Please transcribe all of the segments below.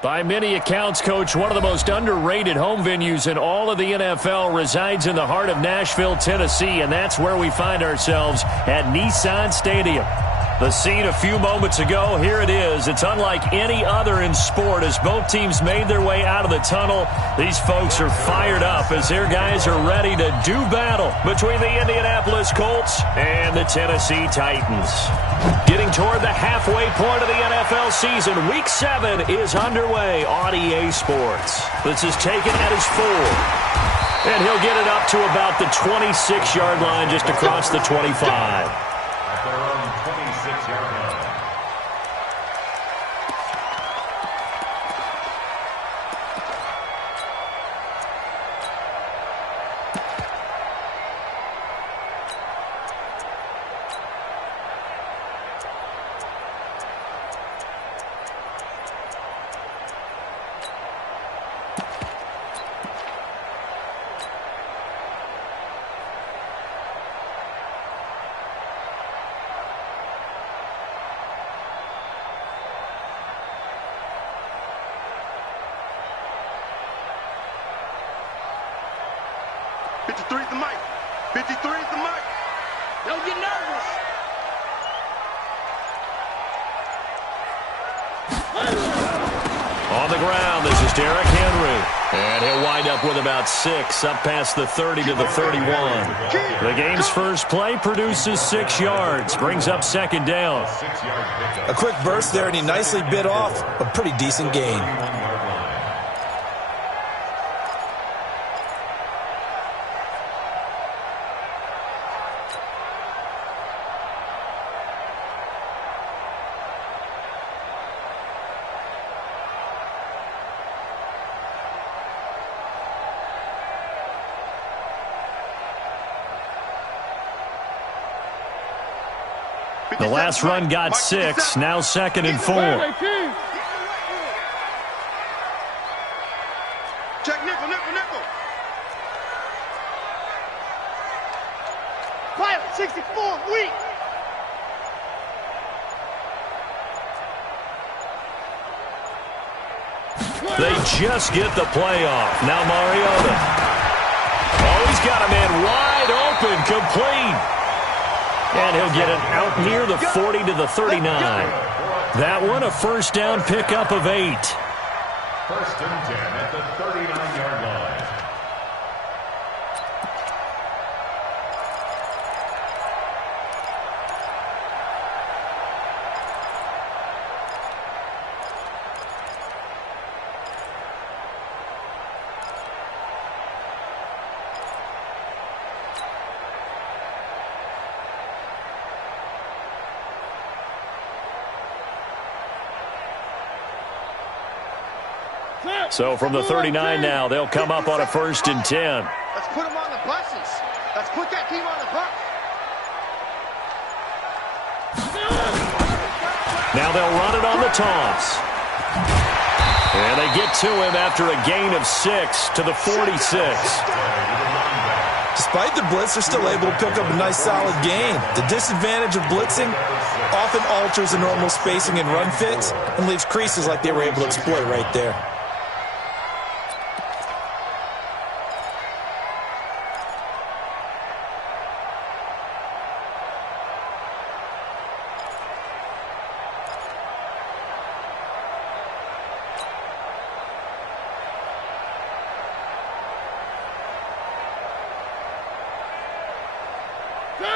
By many accounts, Coach, one of the most underrated home venues in all of the NFL resides in the heart of Nashville, Tennessee, and that's where we find ourselves at Nissan Stadium. The scene a few moments ago, here it is. It's unlike any other in sport as both teams made their way out of the tunnel. These folks are fired up as their guys are ready to do battle between the Indianapolis Colts and the Tennessee Titans. Getting toward the halfway point of the NFL season, Week 7 is underway on EA Sports. This is taken at his 4. And he'll get it up to about the 26-yard line just across the 25. At their own 26-yard line. With about 6, up past the 30 to the 31. The game's first play produces 6 yards, brings up second down. A quick burst there, and he nicely bit off a pretty decent gain. The last run got 6, now second and 4. Check nickel. Pilot 64, weak. They just get the play off. Now Mariota. Oh, he's got a man wide open, complete. And he'll get it out near the 40 to the 39. That one a first down pickup of 8. First and 10 at the 39-yard line. So from the 39 now, they'll come up on a first and 10. Let's put them on the buses. Let's put that team on the bus. Now they'll run it on the toss. And they get to him after a gain of 6 to the 46. Despite the blitz, they're still able to pick up a nice solid gain. The disadvantage of blitzing often alters the normal spacing and run fits and leaves creases like they were able to exploit right there.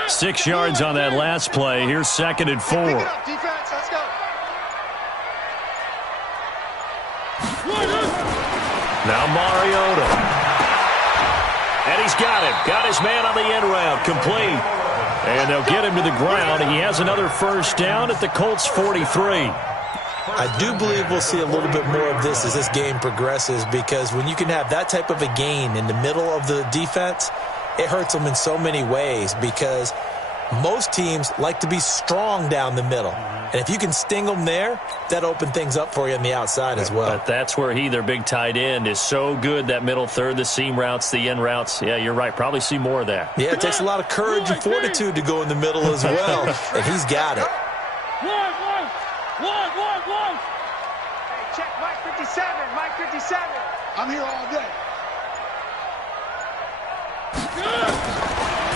Six yards on that last play. Here's second and 4. Pick it up, defense. Let's go. Now Mariota. And he's got him. Got his man on the end route. Complete. And they'll get him to the ground. He has another first down at the Colts 43. I do believe we'll see a little bit more of this as this game progresses, because when you can have that type of a gain in the middle of the defense, it hurts them in so many ways, because most teams like to be strong down the middle. And if you can sting them there, that opens things up for you on the outside as well. But that's where their big tight end, is so good, that middle third, the seam routes, the in routes. Yeah, you're right. Probably see more of that. Yeah, it takes a lot of courage and fortitude to go in the middle as well, and he's got it. check, Mike 57, Mike 57. I'm here all day.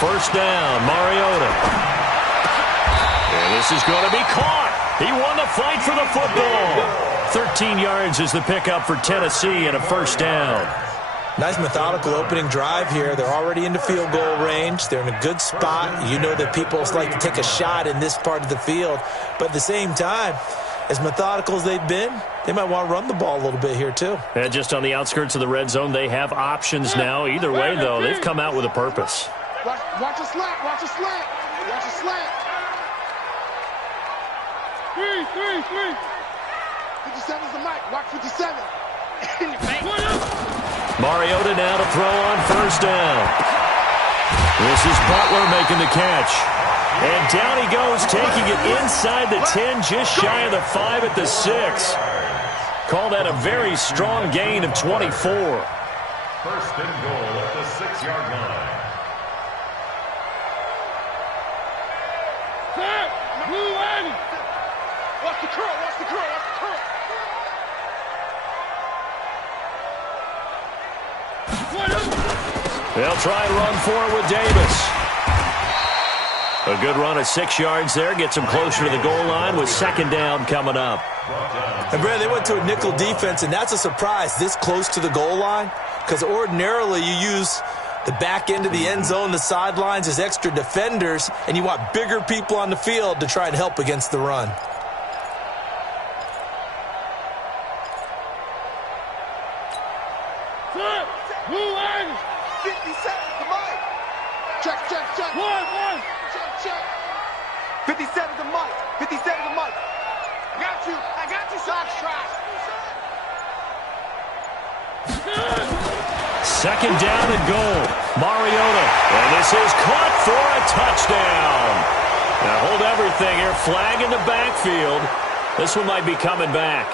First down, Mariota. And this is going to be caught. He won the fight for the football. 13 yards is the pickup for Tennessee and a first down. Nice methodical opening drive here. They're already into field goal range. They're in a good spot. You know that people like to take a shot in this part of the field. But at the same time, as methodical as they've been, they might want to run the ball a little bit here too. And just on the outskirts of the red zone, they have options now. Either way, though, they've come out with a purpose. Watch a slant, watch a slant, watch a slant. 57's the mic, watch 57. Mariota now to throw on first down. This is Butler making the catch. And down he goes, taking it inside the 10, just shy of the 5 at the 6. Call that a very strong gain of 24. First and goal at the 6-yard line. Watch the curl, watch the curl, watch the curl. They'll try and run for it with Davis. A good run of 6 yards there. Gets him closer to the goal line with second down coming up. And Brad, they went to a nickel defense, and that's a surprise this close to the goal line, because ordinarily you use the back end of the end zone, the sidelines as extra defenders, and you want bigger people on the field to try and help against the run. Check, check, check. One. Check. 57's the mic. 57's the mic. I got you, Sox trash. Second down and goal. Mariota. And this is caught for a touchdown. Now hold everything here. Flag in the backfield. This one might be coming back.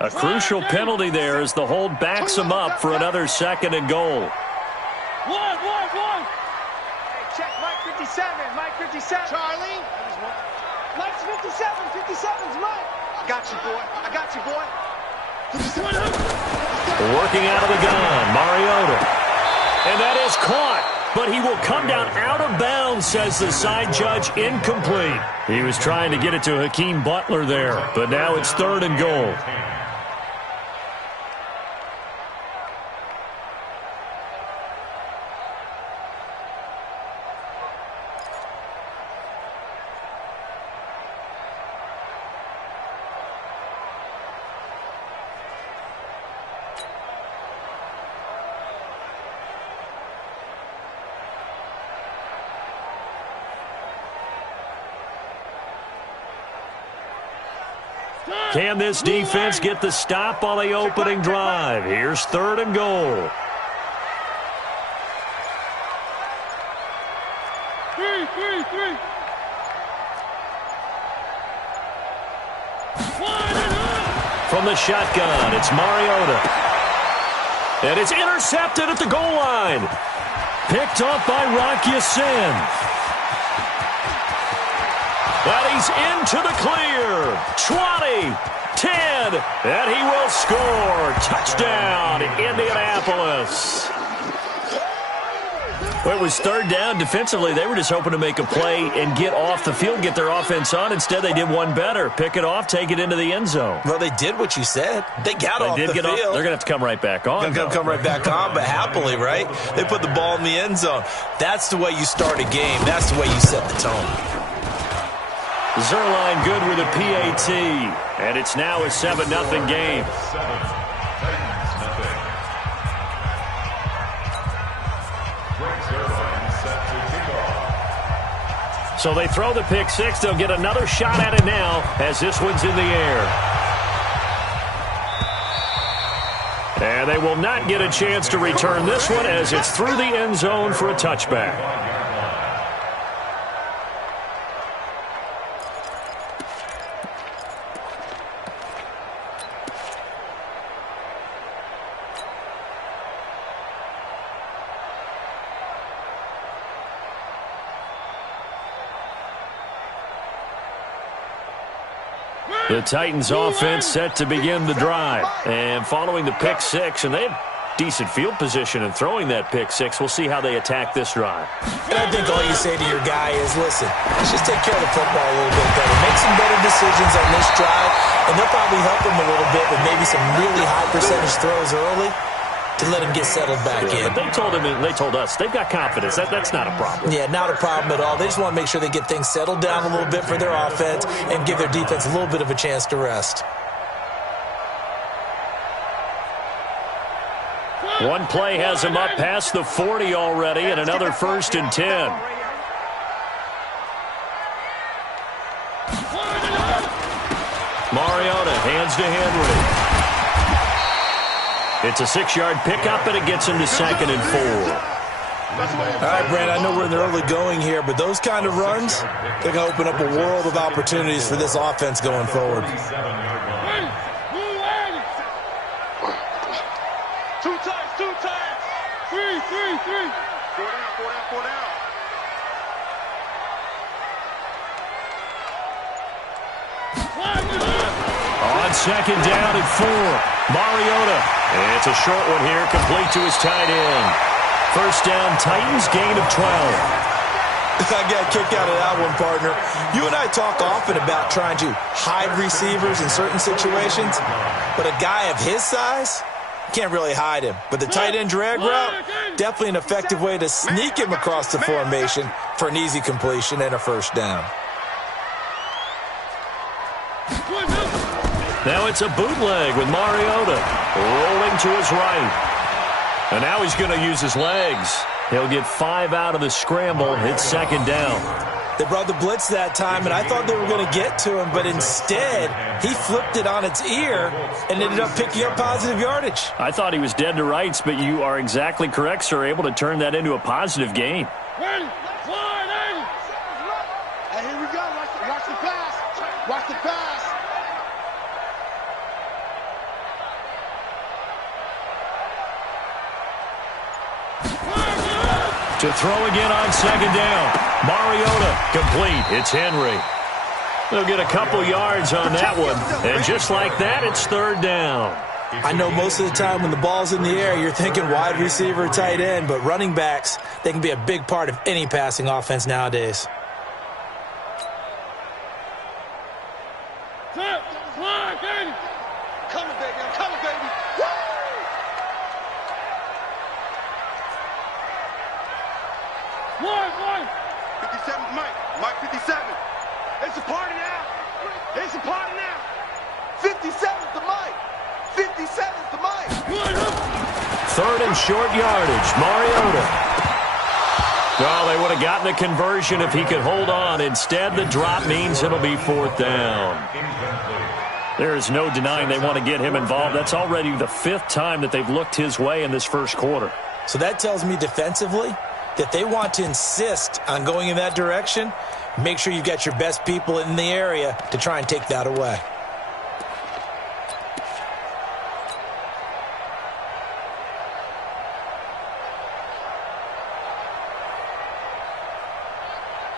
A crucial penalty there as the hold backs him up for another second and goal. One. Hey, check, Mike 57, Mike 57. Charlie. Mike's 57, 57's Mike. I got you, boy. 57. Working out of the gun, Mariota. And that is caught. But he will come down out of bounds, says the side judge, incomplete. He was trying to get it to Hakeem Butler there, but now it's third and goal. Can this defense get the stop on the opening drive? Here's 3rd and goal. Three. From the shotgun, it's Mariota. And it's intercepted at the goal line. Picked up by Rocky Sin. And he's into the clear. 20, 10, and he will score. Touchdown, Indianapolis. Well, it was 3rd down. Defensively, they were just hoping to make a play and get off the field, get their offense on. Instead, they did one better. Pick it off, take it into the end zone. Well, they did what you said. They got off the field. They're going to have to come right back on. They're going to come right back on, but happily, right? They put the ball in the end zone. That's the way you start a game. That's the way you set the tone. Zerline good with a PAT, and it's now a 7-0 game. So they throw the pick six. They'll get another shot at it now as this one's in the air. And they will not get a chance to return this one as it's through the end zone for a touchback. The Titans offense set to begin the drive. And following the pick six, and they have decent field position in throwing that pick six. We'll see how they attack this drive. And I think all you say to your guy is, listen, let's just take care of the football a little bit better. Make some better decisions on this drive, and they'll probably help him a little bit with maybe some really high percentage throws early to let him get settled back in. But they told us they've got confidence. That's not a problem. Yeah, not a problem at all. They just want to make sure they get things settled down a little bit for their offense and give their defense a little bit of a chance to rest. One play has him up past the 40 already, and another 1st and 10. Mariota hands to Henry. It's a 6-yard pickup, and it gets him to 2nd and 4. All right, Brandon, I know we're in the early going here, but those kind of runs, they're going to open up a world of opportunities for this offense going forward. Two times. Three. Four down. On 2nd down and 4, Mariota. And it's a short one here, complete to his tight end. 1st down, Titans, gain of 12. I got a kick out of that one, partner. You and I talk often about trying to hide receivers in certain situations, but a guy of his size, can't really hide him. But the tight end drag route, definitely an effective way to sneak him across the formation for an easy completion and a 1st down. Now it's a bootleg with Mariota rolling to his right. And now he's going to use his legs. He'll get 5 out of the scramble. It's 2nd down. They brought the blitz that time, and I thought they were going to get to him, but instead he flipped it on its ear and ended up picking up positive yardage. I thought he was dead to rights, but you are exactly correct, sir. Able to turn that into a positive gain. Hey, here we go. Watch the pass. Watch the pass. To throw again on 2nd down. Mariota complete. It's Henry. They'll get a couple yards on that one. And just like that, it's 3rd down. I know most of the time when the ball's in the air, you're thinking wide receiver, tight end, but running backs, they can be a big part of any passing offense nowadays. Coming, baby. Woo! One. 57's Mike 57. It's a party now. 57's the Mike. 57's the Mike. 3rd and short yardage. Mariota. Well, they would have gotten a conversion if he could hold on. Instead, the drop means it'll be 4th down. There's no denying they want to get him involved. That's already the 5th time that they've looked his way in this first quarter. So that tells me defensively that they want to insist on going in that direction. Make sure you've got your best people in the area to try and take that away.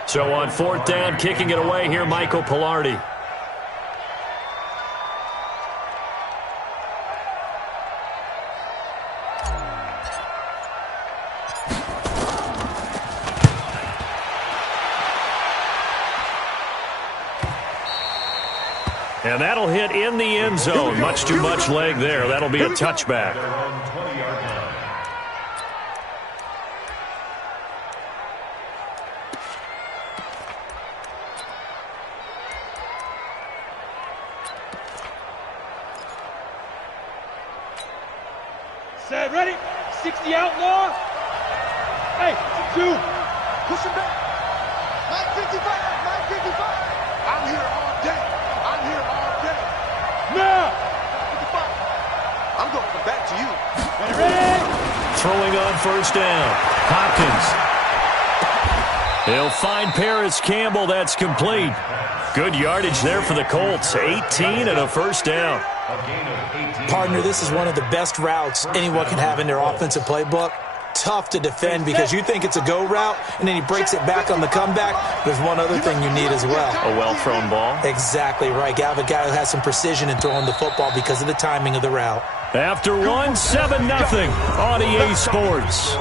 So on 4th down, kicking it away here, Michael Pilardi. And that'll hit in the end zone. Much too much leg there. That'll be a touchback. Set, ready? 60 outlaw. Hey, 2. Push him back. 955. 955. I'm here all day. I'm here all day. Now. 955. I'm going to come back to you. Ready? Throwing on 1st down. Hopkins. He'll find Paris Campbell. That's complete. Good yardage there for the Colts. 18 and a 1st down. Partner, this is one of the best routes anyone can have in their offensive playbook. Tough to defend because you think it's a go route, and then he breaks it back on the comeback. There's one other thing you need as well. A well-thrown ball. Exactly right. You have a guy who has some precision in throwing the football because of the timing of the route. After 1, 7-0 on EA Sports.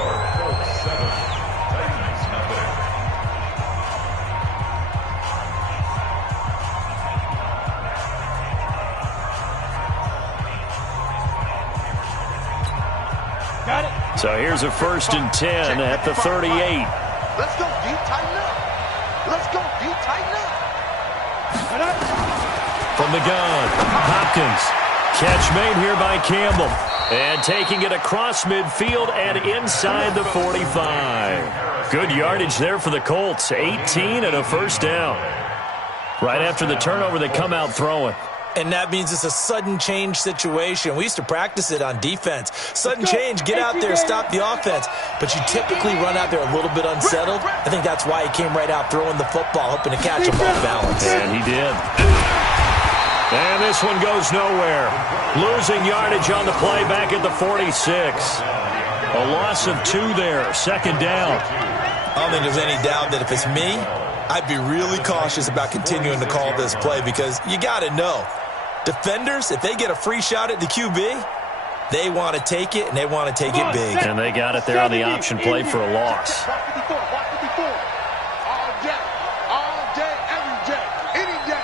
Got it. So here's a 1st and 10 at the 38. Let's go, D. Tighten up. Let's go, D. Tighten up. From the gun, Hopkins. Catch made here by Campbell. And taking it across midfield and inside the 45. Good yardage there for the Colts. 18 and a 1st down. Right after the turnover, they come out throwing. And that means it's a sudden change situation. We used to practice it on defense. Sudden change, get out there, stop the offense. But you typically run out there a little bit unsettled. I think that's why he came right out throwing the football, hoping to catch him off balance. And he did. And this one goes nowhere. Losing yardage on the play back at the 46. A loss of 2 there, 2nd down. I don't think there's any doubt that if it's me, I'd be really cautious about continuing to call this play because you got to know. Defenders, if they get a free shot at the QB, they want to take it, and they want to take it big. And they got it there on the option play for a loss. All day, every day, any day.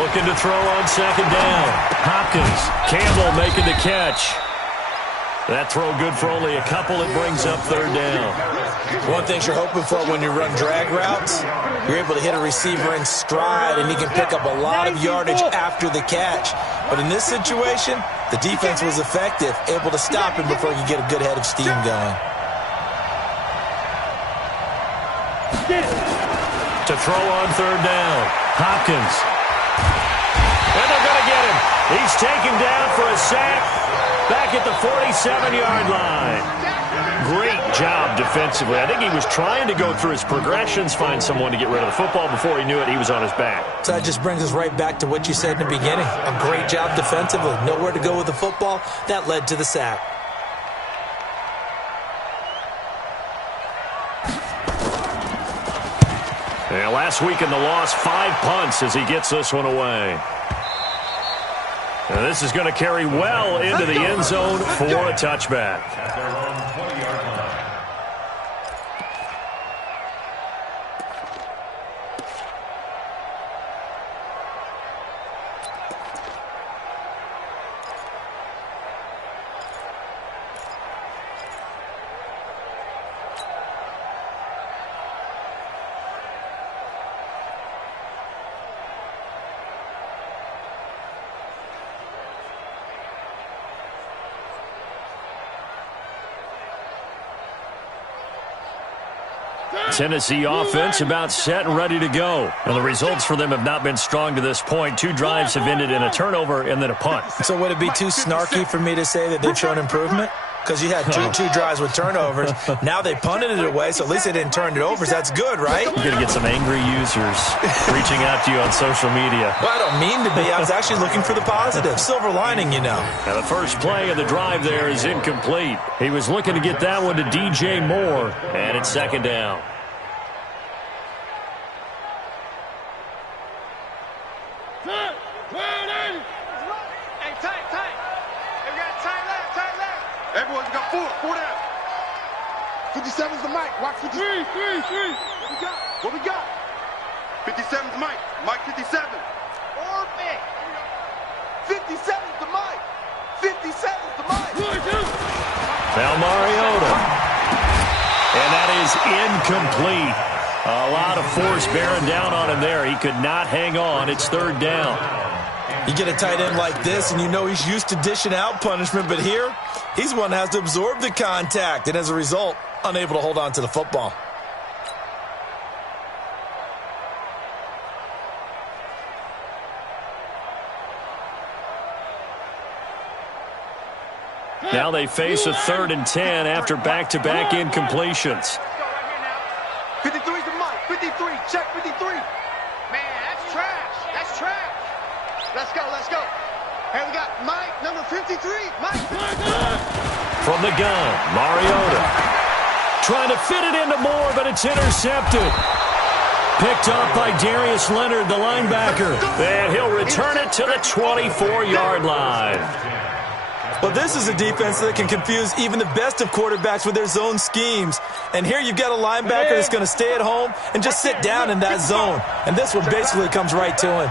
Looking to throw on 2nd down. Hopkins, Campbell making the catch. That throw good for only a couple. It brings up 3rd down. One thing you're hoping for when you run drag routes, you're able to hit a receiver in stride, and he can pick up a lot of yardage after the catch. But in this situation, the defense was effective, able to stop him before he could get a good head of steam going. To throw on 3rd down. Hopkins. And they're going to get him. He's taken down for a sack. Back at the 47-yard line. Great job defensively. I think he was trying to go through his progressions, find someone to get rid of the football. Before he knew it, he was on his back. So that just brings us right back to what you said in the beginning. A great job defensively. Nowhere to go with the football. That led to the sack. And last week in the loss, 5 punts as he gets this one away. And this is going to carry well into the end zone for a touchback. At their own 20-yard line. Tennessee offense about set and ready to go. And the results for them have not been strong to this point. 2 drives have ended in a turnover and then a punt. So would it be too snarky for me to say that they've shown improvement? Because you had two drives with turnovers. Now they punted it away, so at least they didn't turn it over. So that's good, right? You're going to get some angry users reaching out to you on social media. Well, I don't mean to be. I was actually looking for the positive. Silver lining, you know. Now the first play of the drive there is incomplete. He was looking to get that one to DJ Moore, and it's second down. Everyone's got 4 down. 57's the mic. Watch 53. What we got? 57's Mike. Mike 57. Orbit. 57's the mic. 57's the mic. Now Mariota. And that is incomplete. A lot of force bearing down on him there. He could not hang on. It's third down. You get a tight end like this, and you know he's used to dishing out punishment, but here, he's one that has to absorb the contact, and as a result, unable to hold on to the football. Now they face a 3rd and 10 after back-to-back incompletions. 53's the mic. 53. Check 53. Man, that's trash. That's trash. Let's go. Hey, we got Mike, number 53. Mike. From the gun, Mariota. Trying to fit it into Moore, but it's intercepted. Picked up by Darius Leonard, the linebacker. And he'll return it to the 24-yard line. Well, this is a defense that can confuse even the best of quarterbacks with their zone schemes. And here you've got a linebacker that's going to stay at home and just sit down in that zone. And this one basically comes right to him.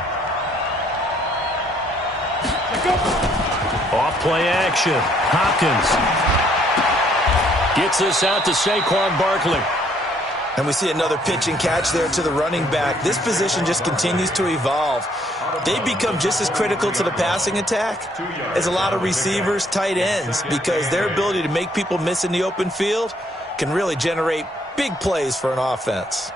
Off play action. Hopkins gets this out to Saquon Barkley. And we see another pitch and catch there to the running back. This position just continues to evolve. They become just as critical to the passing attack as a lot of receivers, tight ends, because their ability to make people miss in the open field can really generate big plays for an offense.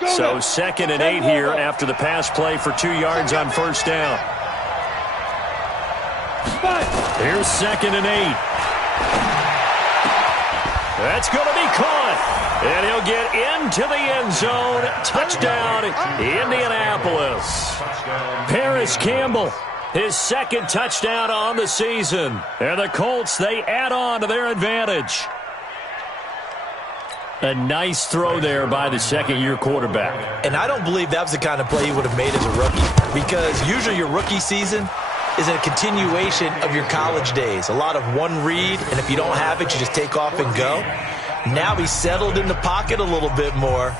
So 2nd and 8 here after the pass play for 2 yards on first down. Here's 2nd and 8. That's going to be caught. And he'll get into the end zone. Touchdown, Indianapolis. Paris Campbell, his 2nd touchdown on the season. And the Colts, they add on to their advantage. A nice throw there by the 2nd-year quarterback. And I don't believe that was the kind of play he would have made as a rookie, because usually your rookie season is a continuation of your college days. A lot of one read, and if you don't have it, you just take off and go. Now he's settled in the pocket a little bit more,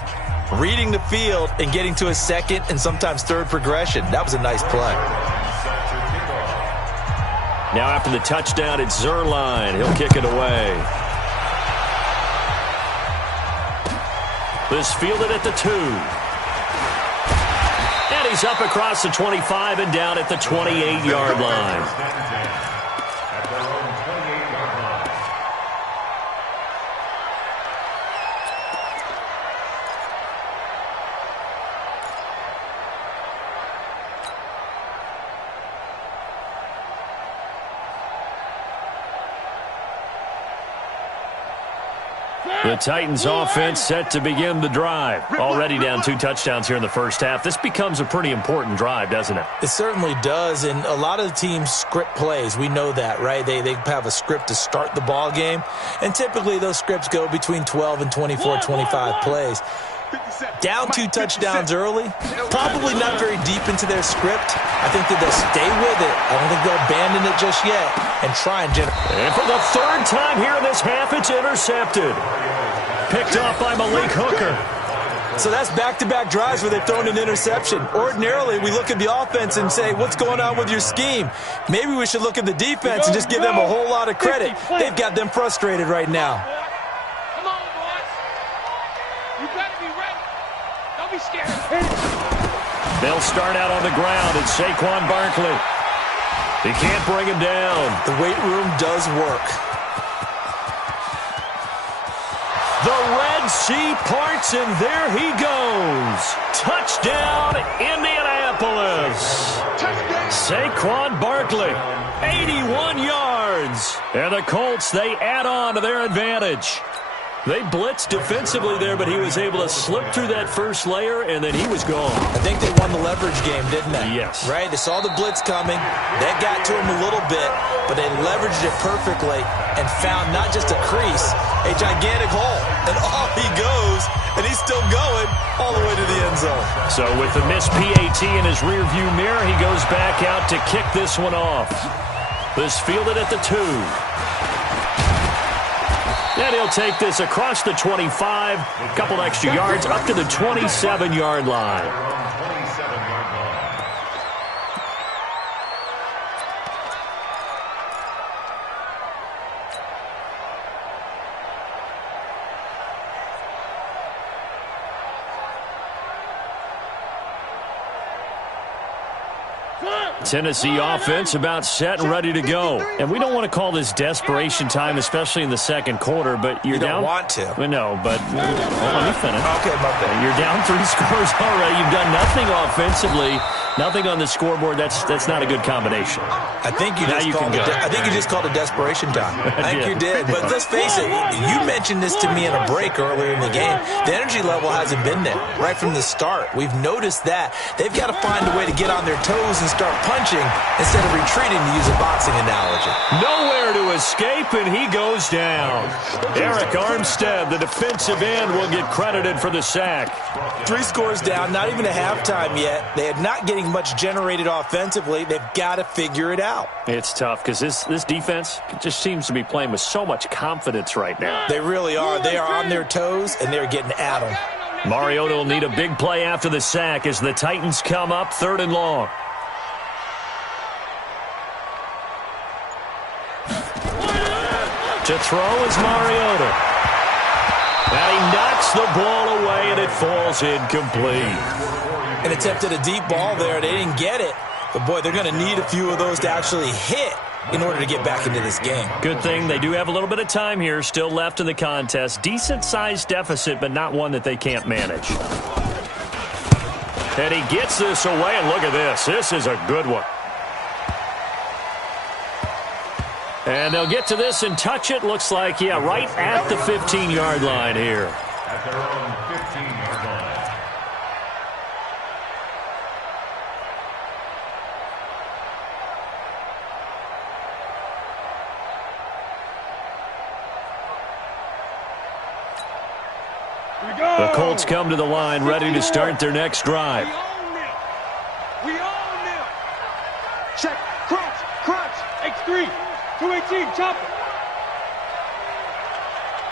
reading the field and getting to his 2nd and sometimes 3rd progression. That was a nice play. Now after the touchdown, it's Zerline. He'll kick it away. This fielded at the 2. And he's up across the 25 and down at the 28-yard line. The Titans offense set to begin the drive. Already down 2 touchdowns here in the first half. This becomes a pretty important drive, doesn't it? It certainly does, and a lot of the teams script plays. We know that, right? They have a script to start the ball game, and typically those scripts go between 12 and 24, 25 plays. Down 2 touchdowns early, probably not very deep into their script. I think that they'll stay with it. I don't think they'll abandon it just yet and try and generate. And for the 3rd time here in this half, it's intercepted. Picked off by Malik Hooker. So that's back-to-back drives where they've thrown an interception. Ordinarily, we look at the offense and say, what's going on with your scheme? Maybe we should look at the defense and just give them a whole lot of credit. They've got them frustrated right now. Come on, boys. You better be ready. Don't be scared. They'll start out on the ground. It's Saquon Barkley. He can't bring him down. The weight room does work. The Red Sea parts, and there he goes. Touchdown, Indianapolis. Saquon Barkley, 81 yards. And the Colts, they add on to their advantage. They blitzed defensively there, but he was able to slip through that first layer, and then he was gone. I think they won the leverage game, didn't they? Yes. Right? They saw the blitz coming. That got to him a little bit, but they leveraged it perfectly and found not just a crease, a gigantic hole. And off he goes, and he's still going all the way to the end zone. So with the missed PAT in his rearview mirror, he goes back out to kick this one off. This fielded at the 2. And he'll take this across the 25, a couple extra yards, up to the 27-yard line. Tennessee offense about set and ready to go. And we don't want to call this desperation time, especially in the second quarter, but you're down. You don't want to. No, but let me finish. Okay, my bad. You're down 3 scores already. You've done nothing offensively, nothing on the scoreboard. That's not a good combination. I think you just called it desperation time. I think you did. But let's face it, you mentioned this to me in a break earlier in the game. The energy level hasn't been there right from the start. We've noticed that. They've got to find a way to get on their toes and start punching instead of retreating, to use a boxing analogy. Nowhere to escape, and he goes down. Eric Armstead, the defensive end, will get credited for the sack. 3 scores down, not even a halftime yet. They are not getting much generated offensively. They've got to figure it out. It's tough because this defense just seems to be playing with so much confidence right now. They really are. They are on their toes, and they're getting at them. Mariota will need a big play after the sack as the Titans come up 3rd and long. To throw is Mariota. And he knocks the ball away, and it falls incomplete. And attempted a deep ball there. They didn't get it. But, boy, they're going to need a few of those to actually hit in order to get back into this game. Good thing they do have a little bit of time here still left in the contest. Decent-sized deficit, but not one that they can't manage. And he gets this away, and look at this. This is a good one. And they'll get to this and touch it. Looks like, yeah, right at the 15-yard line here. At their own 15-yard line. The Colts come to the line, ready to start their next drive. We own them. Check. Crunch. Crunch. X3. 218. Chop it.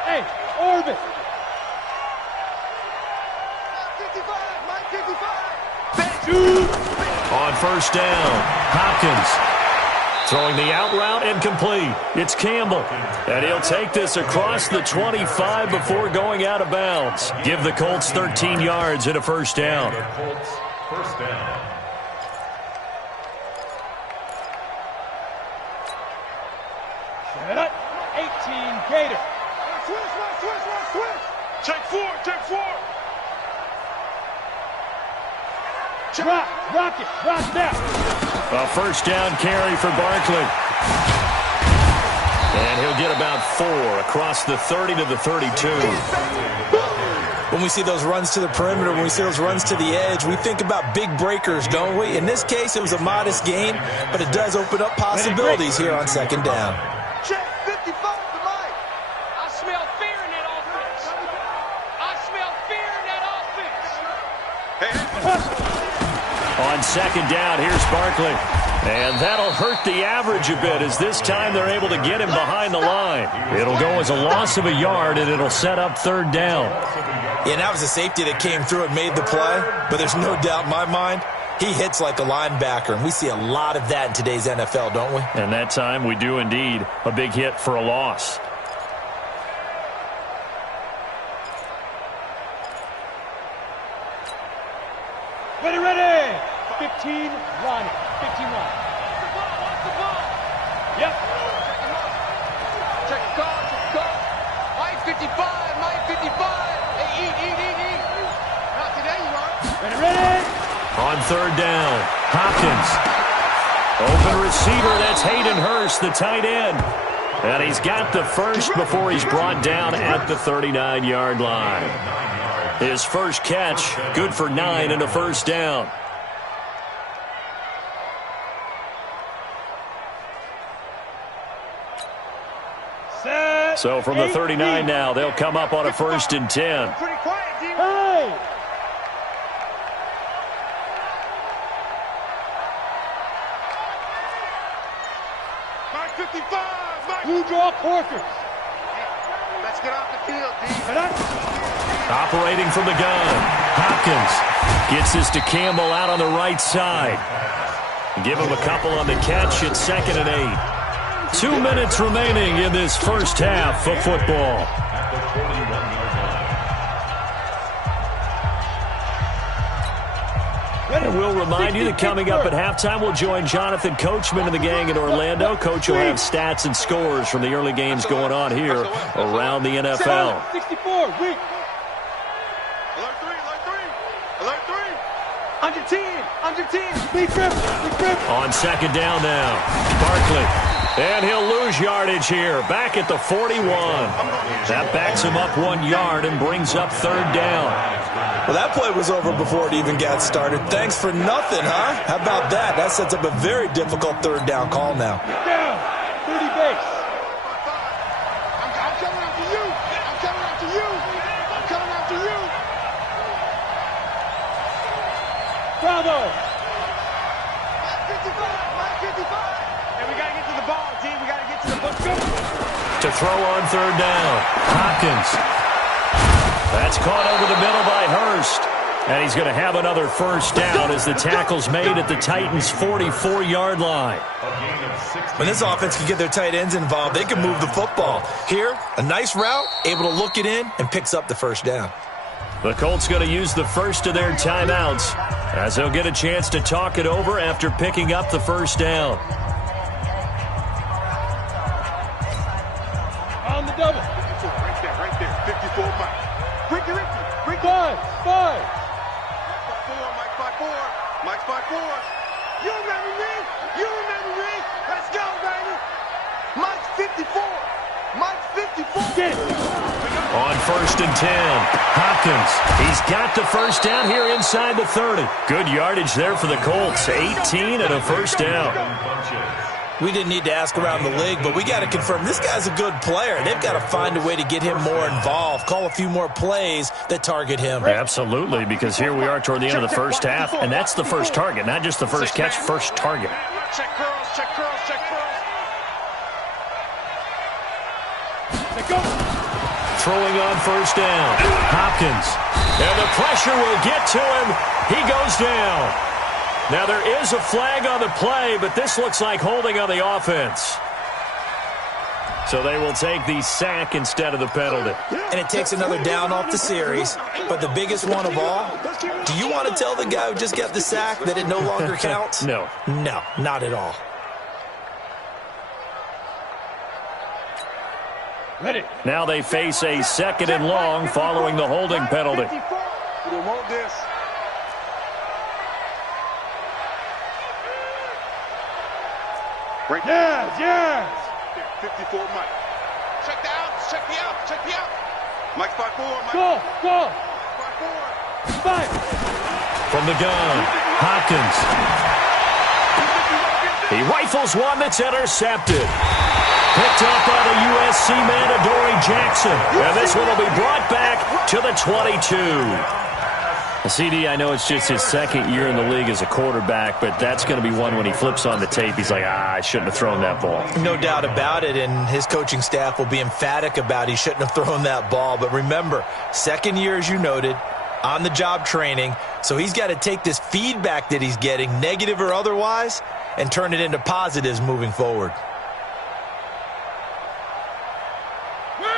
Hey, orbit. 55. Mike 55. On first down, Hopkins throwing the out route incomplete. It's Campbell. And he'll take this across the 25 before going out of bounds. Give the Colts 13 yards and a first down. The Colts, first down. Shut up. 18 Gator. Switch. Check 4. Rock it. Rock that. A first down carry for Barkley. And he'll get about 4 across the 30 to the 32. When we see those runs to the perimeter, when we see those runs to the edge, we think about big breakers, don't we? In this case, it was a modest gain, but it does open up possibilities here on second down. Check 55 to Mike. I smell fear in that offense. I smell fear in that offense. On second down, here's Barkley. And that'll hurt the average a bit as this time they're able to get him behind the line. It'll go as a loss of a yard, and it'll set up third down. Yeah, that was a safety that came through and made the play, but there's no doubt in my mind he hits like a linebacker, and we see a lot of that in today's NFL, don't we? And that time we do indeed a big hit for a loss. Ready. 15 line. 15 line. Watch the ball. Yep. Check the call, check the call. Mike 55, Mike 55. Hey, eat. Not today, you are. Ready. On third down, Hopkins. Open receiver, that's Hayden Hurst, the tight end. And he's got the first before he's brought down at the 39-yard line. His first catch, good for 9 and a first down. So from the 39 now, they'll come up on a 1st and 10. Pretty quiet, D. Hey. Mike 55. Mike. Blue draw quarters. Let's get off the field, D. Operating from the gun, Hopkins gets this to Campbell out on the right side. Give him a couple on the catch at 2nd and 8. 2 minutes remaining in this first half of football. And we'll remind you that coming up at halftime, we'll join Jonathan Coachman and the gang in Orlando. Coach will have stats and scores from the early games going on here around the NFL. 64, weak. Alert 3. Under 10. Big grip. On 2nd down now, Barkley. And he'll lose yardage here, back at the 41. That backs him up 1 yard and brings up 3rd down. Well, that play was over before it even got started. Thanks for nothing, huh? How about that? That sets up a very difficult 3rd down call now. Down. 30 base. I'm coming after you. I'm coming after you. I'm coming after you. Bravo. Mike 55. And we got to get to the ball, D. We got to get to the ball. To throw on 3rd down, Hopkins. That's caught over the middle by Hurst. And he's going to have another 1st down as the tackle's made at the Titans' 44-yard line. When this offense can get their tight ends involved, they can move the football. Here, a nice route, able to look it in, and picks up the 1st down. The Colts going to use the first of their timeouts as they'll get a chance to talk it over after picking up the 1st down. On the double. Right there. 54 Mike. Break 5. Mike's 5'4. You remember me? Let's go, baby. Mike's 54. Get it. On 1st and 10, Hopkins. He's got the 1st down here inside the 30. Good yardage there for the Colts. 18 and a 1st down. We didn't need to ask around the league, but we got to confirm this guy's a good player. They've got to find a way to get him more involved, call a few more plays that target him. Absolutely, because here we are toward the end of the first half, and that's the first target, not just the first catch, first target. Check curls. Let go. Throwing on 1st down, Hopkins. And the pressure will get to him. He goes down. Now, there is a flag on the play, but this looks like holding on the offense. So they will take the sack instead of the penalty. And it takes another down off the series. But the biggest one of all, do you want to tell the guy who just got the sack that it no longer counts? No. No, not at all. Ready. Now they face a 2nd and long following the holding penalty. We don't want this. Right there. Yes. 54 Mike. Check the out. Mike's 5'4. Go. 5'4. 5. From the gun, Hopkins. He rifles one that's intercepted. Picked up by the USC man, Adoree Jackson. And this one will be brought back to the 22. CD, I know it's just his 2nd year in the league as a quarterback, but that's going to be one when he flips on the tape, he's like, I shouldn't have thrown that ball. No doubt about it, and his coaching staff will be emphatic about he shouldn't have thrown that ball. But remember, 2nd year, as you noted, on-the-job training, so he's got to take this feedback that he's getting, negative or otherwise, and turn it into positives moving forward.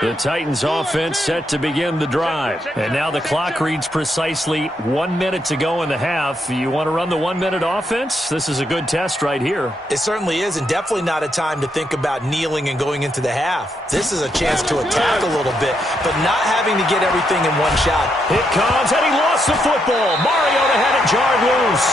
The Titans offense set to begin the drive. And now the clock reads precisely 1 minute to go in the half. You want to run the 1 minute offense? This is a good test right here. It certainly is, and definitely not a time to think about kneeling and going into the half. This is a chance to attack a little bit, but not having to get everything in one shot. It comes, and he lost the football. Mariota had it jarred loose.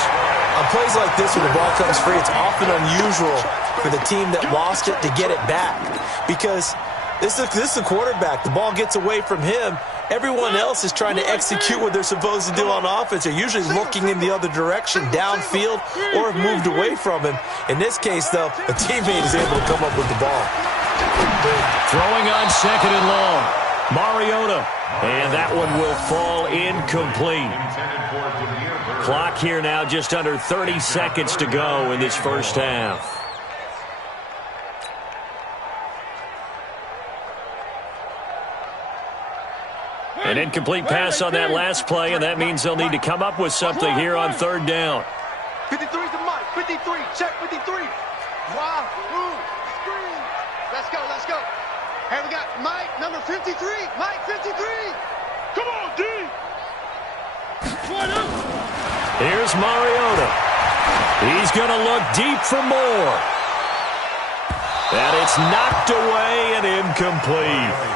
On plays like this, when the ball comes free, it's often unusual for the team that lost it to get it back, because this is the quarterback. The ball gets away from him. Everyone else is trying to execute what they're supposed to do on offense. They're usually looking in the other direction, downfield, or have moved away from him. In this case, though, a teammate is able to come up with the ball. Throwing on second and long. Mariota. And that one will fall incomplete. Clock here now, just under 30 seconds to go in this first half. An incomplete pass on that last play, and that means they'll need to come up with something here on third down. 53 to Mike. 53. Check 53. Wow. Screen. Let's go, let's go. Here we got Mike, number 53. Mike, 53. Come on, D. Here's Mariota. He's going to look deep for more. And it's knocked away and incomplete.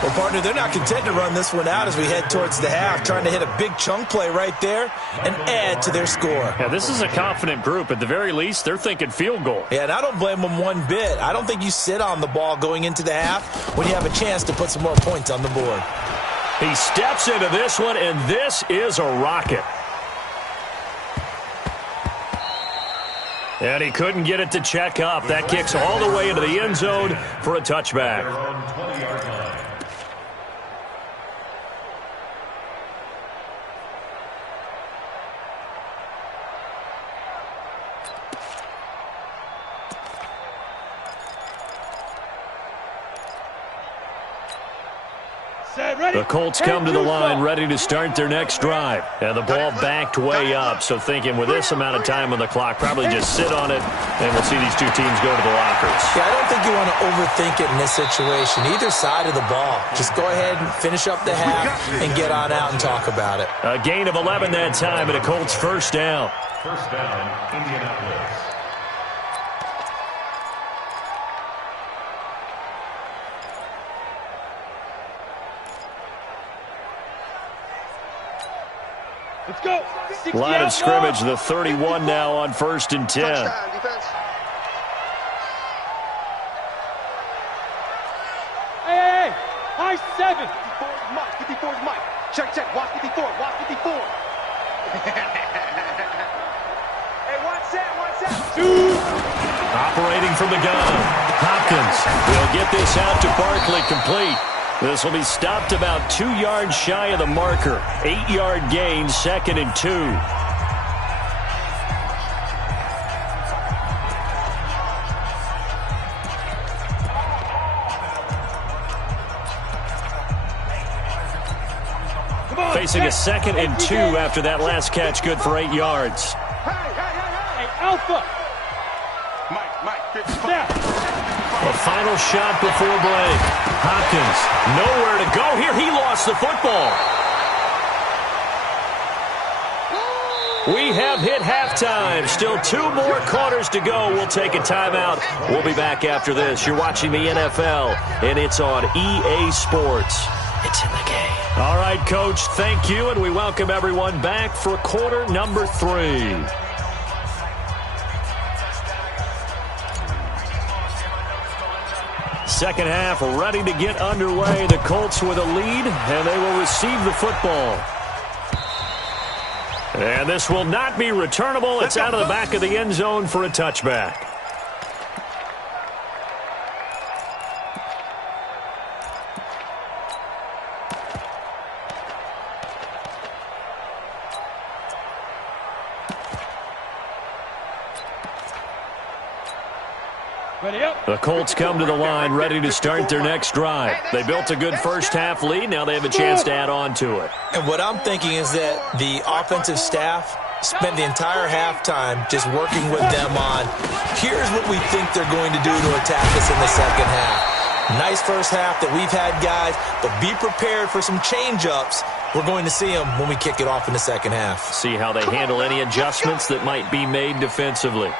Well, partner, they're not content to run this one out as we head towards the half, trying to hit a big chunk play right there and add to their score. Yeah, this is a confident group. At the very least, they're thinking field goal. Yeah, and I don't blame them one bit. I don't think you sit on the ball going into the half when you have a chance to put some more points on the board. He steps into this one, and this is a rocket. And he couldn't get it to check up. That kicks all the way into the end zone for a touchback. The Colts come to the line ready to start their next drive. And the ball backed way up, so thinking with this amount of time on the clock, probably just sit on it, and we'll see these two teams go to the lockers. Yeah, I don't think you want to overthink it in this situation. Either side of the ball. Just go ahead and finish up the half and get on out and talk about it. A gain of 11 that time, and a Colts first down. First down, Indianapolis. Let's go. Line of scrimmage, the 31 now on 1st and 10. Touchdown, defense. Hey, high 7. 54 is Mike. 54 is Mike. Check. Watch 54. Watch 54. Hey, watch that. 2. Operating from the gun. Hopkins will get this out to Barkley, complete. This will be stopped about 2 yards shy of the marker. 8-yard gain, 2nd and 2. Facing a 2nd and 2 after that last catch, good for 8 yards. Hey, Alpha. Mike, 55. A final shot before break. Hopkins, nowhere to go here. He lost the football. We have hit halftime. Still 2 more quarters to go. We'll take a timeout. We'll be back after this. You're watching the NFL, and it's on EA Sports. It's in the game. All right, Coach, thank you, and we welcome everyone back for quarter number 3. Second half ready to get underway. The Colts with a lead, and they will receive the football. And this will not be returnable. It's out of the back of the end zone for a touchback. The Colts come to the line ready to start their next drive. They built a good first half lead. Now they have a chance to add on to it. And what I'm thinking is that the offensive staff spent the entire halftime just working with them on, here's what we think they're going to do to attack us in the second half. Nice first half that we've had, guys, but be prepared for some change-ups. We're going to see them when we kick it off in the second half. See how they handle any adjustments that might be made defensively.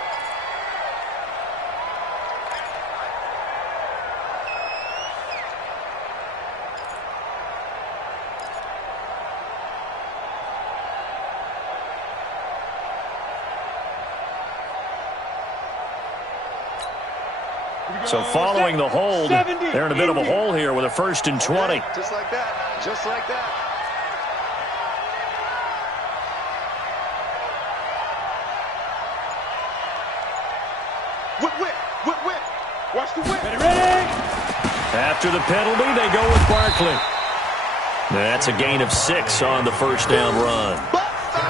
So following the hold, they're in a bit of a hole here with a 1st and 20. Just like that. Just like that. Whip. Watch the whip. Ready? After the penalty, they go with Barkley. That's a gain of 6 on the first down run.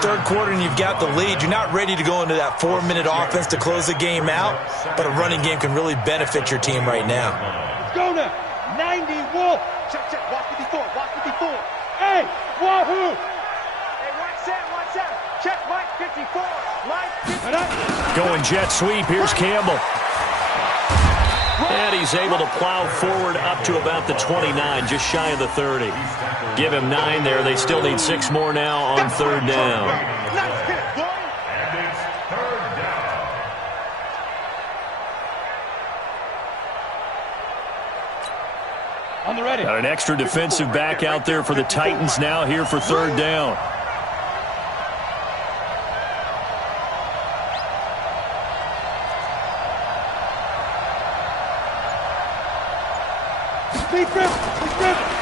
Third quarter and you've got the lead. You're not ready to go into that 4-minute offense to close the game out, but a running game can really benefit your team right now. Let's go now. 90 Wolf. Check. Watch 54. Hey, Wahoo. Hey, watch out. Check Mike 54. Mike 54. Going jet sweep. Here's Campbell. And he's able to plow forward up to about the 29, just shy of the 30. Give him 9 there. They still need 6 more now on 3rd down. Nice hit, boy. And it's 3rd down. On the ready. Got an extra defensive back out there for the Titans now here for 3rd down.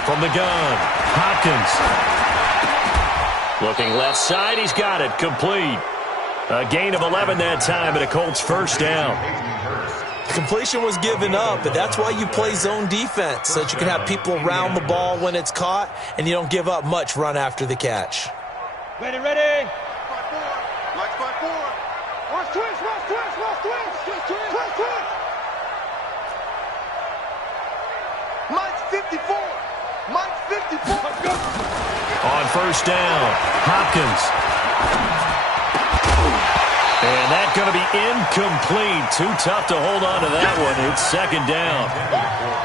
From the gun, Hopkins. Looking left side, he's got it, complete. A gain of 11 that time, and a Colts 1st down. The completion was given up, but that's why you play zone defense, so that you can have people around the ball when it's caught, and you don't give up much run after the catch. Ready. Mike 5-4. Watch twist. Mike's 54. On 1st down, Hopkins. And that's going to be incomplete. Too tough to hold on to that one. It's 2nd down.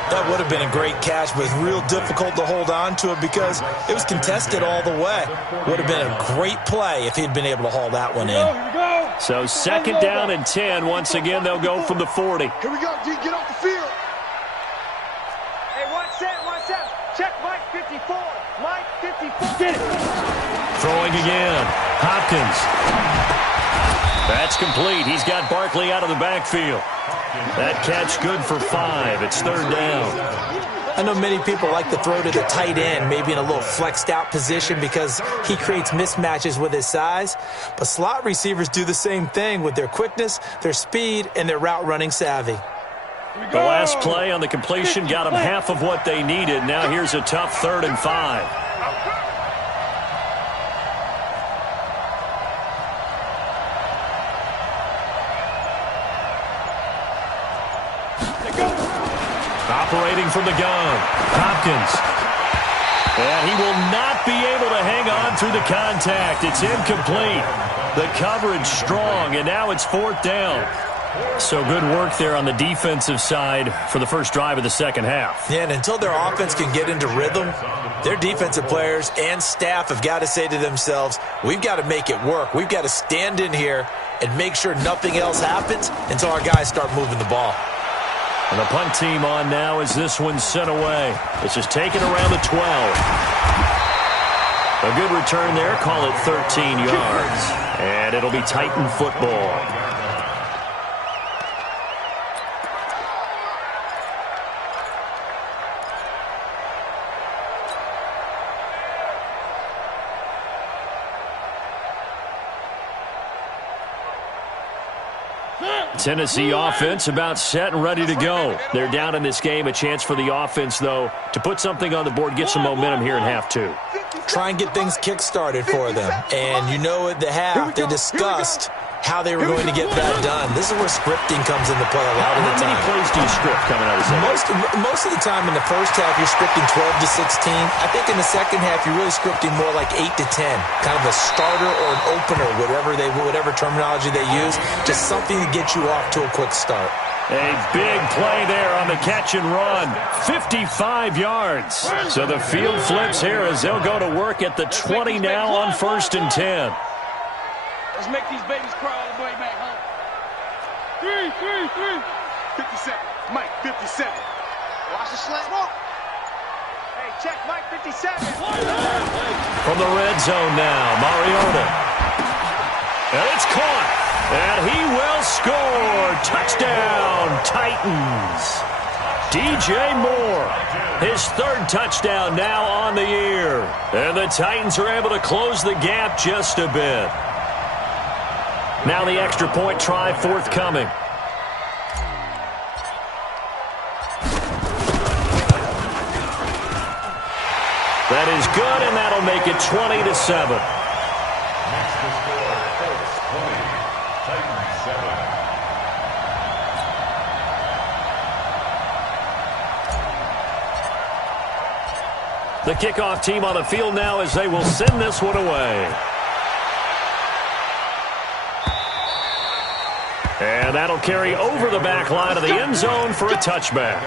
That would have been a great catch, but it's real difficult to hold on to it because it was contested all the way. Would have been a great play if he'd been able to haul that one in. Here we go. So 2nd down and 10. Once again, they'll go from the 40. Here we go, D. Get off the field. Hey, watch out. Check Mike 54. Mike 54. Get it. Throwing again. Hopkins. That's complete. He's got Barkley out of the backfield. That catch good for 5. It's 3rd down. I know many people like to throw to the tight end, maybe in a little flexed out position because he creates mismatches with his size. But slot receivers do the same thing with their quickness, their speed, and their route running savvy. The last play on the completion got them half of what they needed. Now here's a tough 3rd and 5. Operating from the gun, Hopkins. And he will not be able to hang on through the contact. It's incomplete. The coverage strong, and now it's 4th down. So good work there on the defensive side for the first drive of the second half. Yeah, and until their offense can get into rhythm, their defensive players and staff have got to say to themselves, we've got to make it work. We've got to stand in here and make sure nothing else happens until our guys start moving the ball. And the punt team on now as this one's sent away. This is taken around the 12. A good return there. Call it 13 yards. And it'll be Titan football. Tennessee offense about set and ready to go. They're down in this game. A chance for the offense, though, to put something on the board, get some momentum here in half 2. Try and get things kick-started for them. And you know at the half, they discussed how they were going to get that done. This is where scripting comes into play a lot of the time. How many plays do you script coming out of the second? Most of the time in the first half, you're scripting 12 to 16. I think in the second half, you're really scripting more like 8 to 10. Kind of a starter or an opener, whatever terminology they use. Just something to get you off to a quick start. A big play there on the catch and run. 55 yards. So the field flips here as they'll go to work at the 20 now on 1st and 10. Let's make these babies cry all the way back home. 57. Mike, 57. Watch the slant. Hey, check Mike 57. From the red zone now, Mariota. And it's caught. And he will score. Touchdown, Titans. DJ Moore, his 3rd touchdown now on the year. And the Titans are able to close the gap just a bit. Now the extra point try forthcoming. That is good, and that'll make it 20-7. Next to score, Colts 20, Titans 7. The kickoff team on the field now as they will send this one away. And that'll carry over the back line of the end zone for a touchback.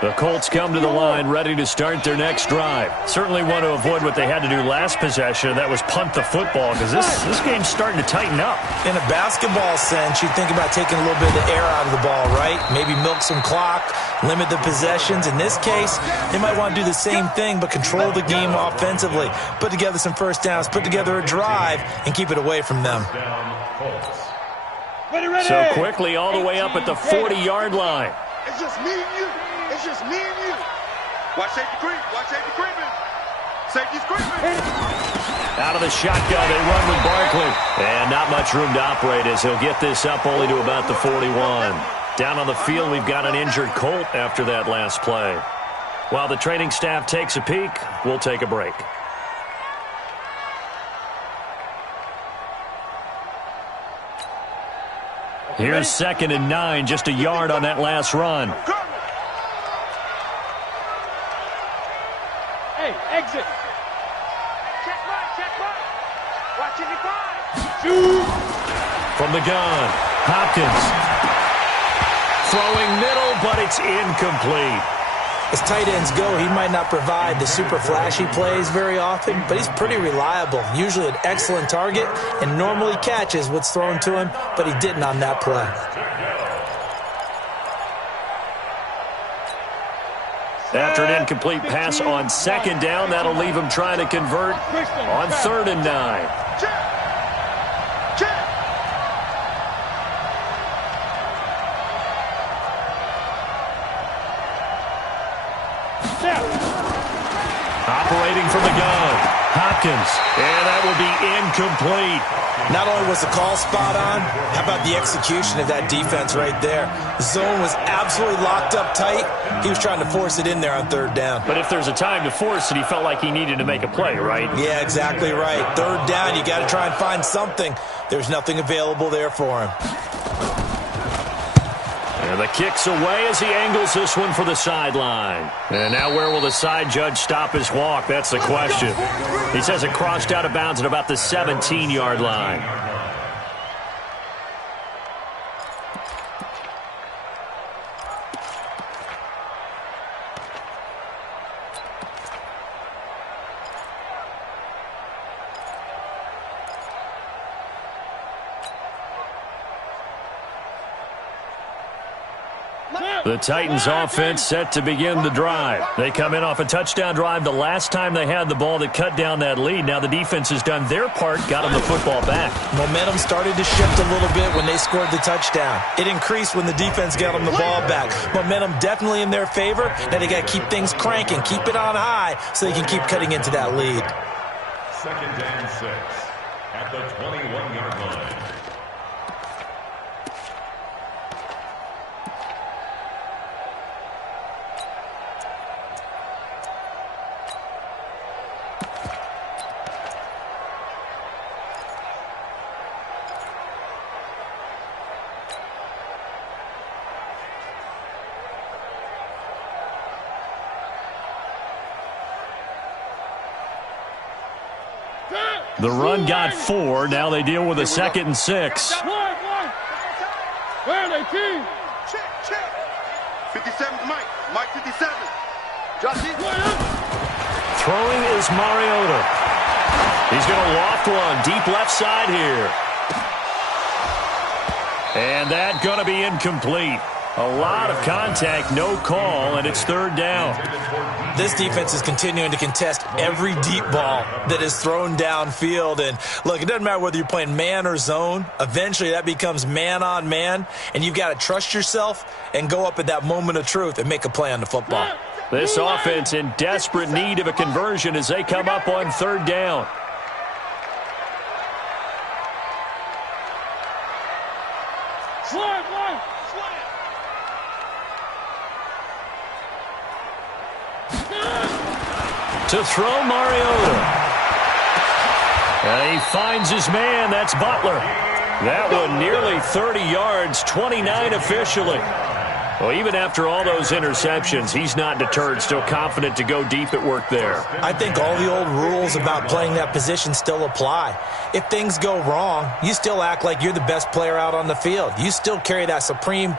The Colts come to the line ready to start their next drive. Certainly want to avoid what they had to do last possession. That was punt the football because this game's starting to tighten up. In a basketball sense, you think about taking a little bit of the air out of the ball, right? Maybe milk some clock, limit the possessions. In this case, they might want to do the same thing but control the game offensively. Put together some first downs, put together a drive, and keep it away from them. So quickly all the way up at the 40-yard line. It's just me and you. It's just me and you. Watch safety creep. Watch safety creeping. Safety's creeping. Out of the shotgun, they run with Barkley. And not much room to operate as he'll get this up only to about the 41. Down on the field, we've got an injured Colt after that last play. While the training staff takes a peek, we'll take a break. Here's 2nd and 9, just a yard on that last run. Hey, exit. Check Mike. Watch it, From the gun, Hopkins. Throwing middle, but it's incomplete. As tight ends go, he might not provide the super flashy plays very often, but he's pretty reliable. Usually an excellent target and normally catches what's thrown to him, but he didn't on that play. After an incomplete pass on 2nd down, that'll leave him trying to convert on 3rd and 9. Operating from the gun, Hopkins, and that will be incomplete. Not only was the call spot on, how about the execution of that defense right there? The zone was absolutely locked up tight. He was trying to force it in there on 3rd down. But if there's a time to force it, he felt like he needed to make a play, right? Yeah, exactly right. 3rd down, you got to try and find something. There's nothing available there for him. And the kick's away as he angles this one for the sideline. And now where will the side judge stop his walk? That's the question. He says it crossed out of bounds at about the 17-yard line. The Titans offense set to begin the drive. They come in off a touchdown drive the last time they had the ball that cut down that lead. Now the defense has done their part, got them the football back. Momentum started to shift a little bit when they scored the touchdown. It increased when the defense got them the ball back. Momentum definitely in their favor. Now they got to keep things cranking, keep it on high so they can keep cutting into that lead. 2nd and 6 at the 21-yard line. The run got 4. Now they deal with a 2nd and 6. Where are they, team? Check. 57's Mike. Mike 57. Justin. Throwing is Mariota. He's going to loft one deep left side here. And that going to be incomplete. A lot of contact, no call, and it's 3rd down. This defense is continuing to contest every deep ball that is thrown downfield. And, look, it doesn't matter whether you're playing man or zone. Eventually, that becomes man on man, and you've got to trust yourself and go up at that moment of truth and make a play on the football. This offense in desperate need of a conversion as they come up on 3rd down. To throw Mariota. And he finds his man. That's Butler. That one nearly 30 yards, 29 officially. Well, even after all those interceptions, he's not deterred, still confident to go deep at work there. I think all the old rules about playing that position still apply. If things go wrong, you still act like you're the best player out on the field. You still carry that supreme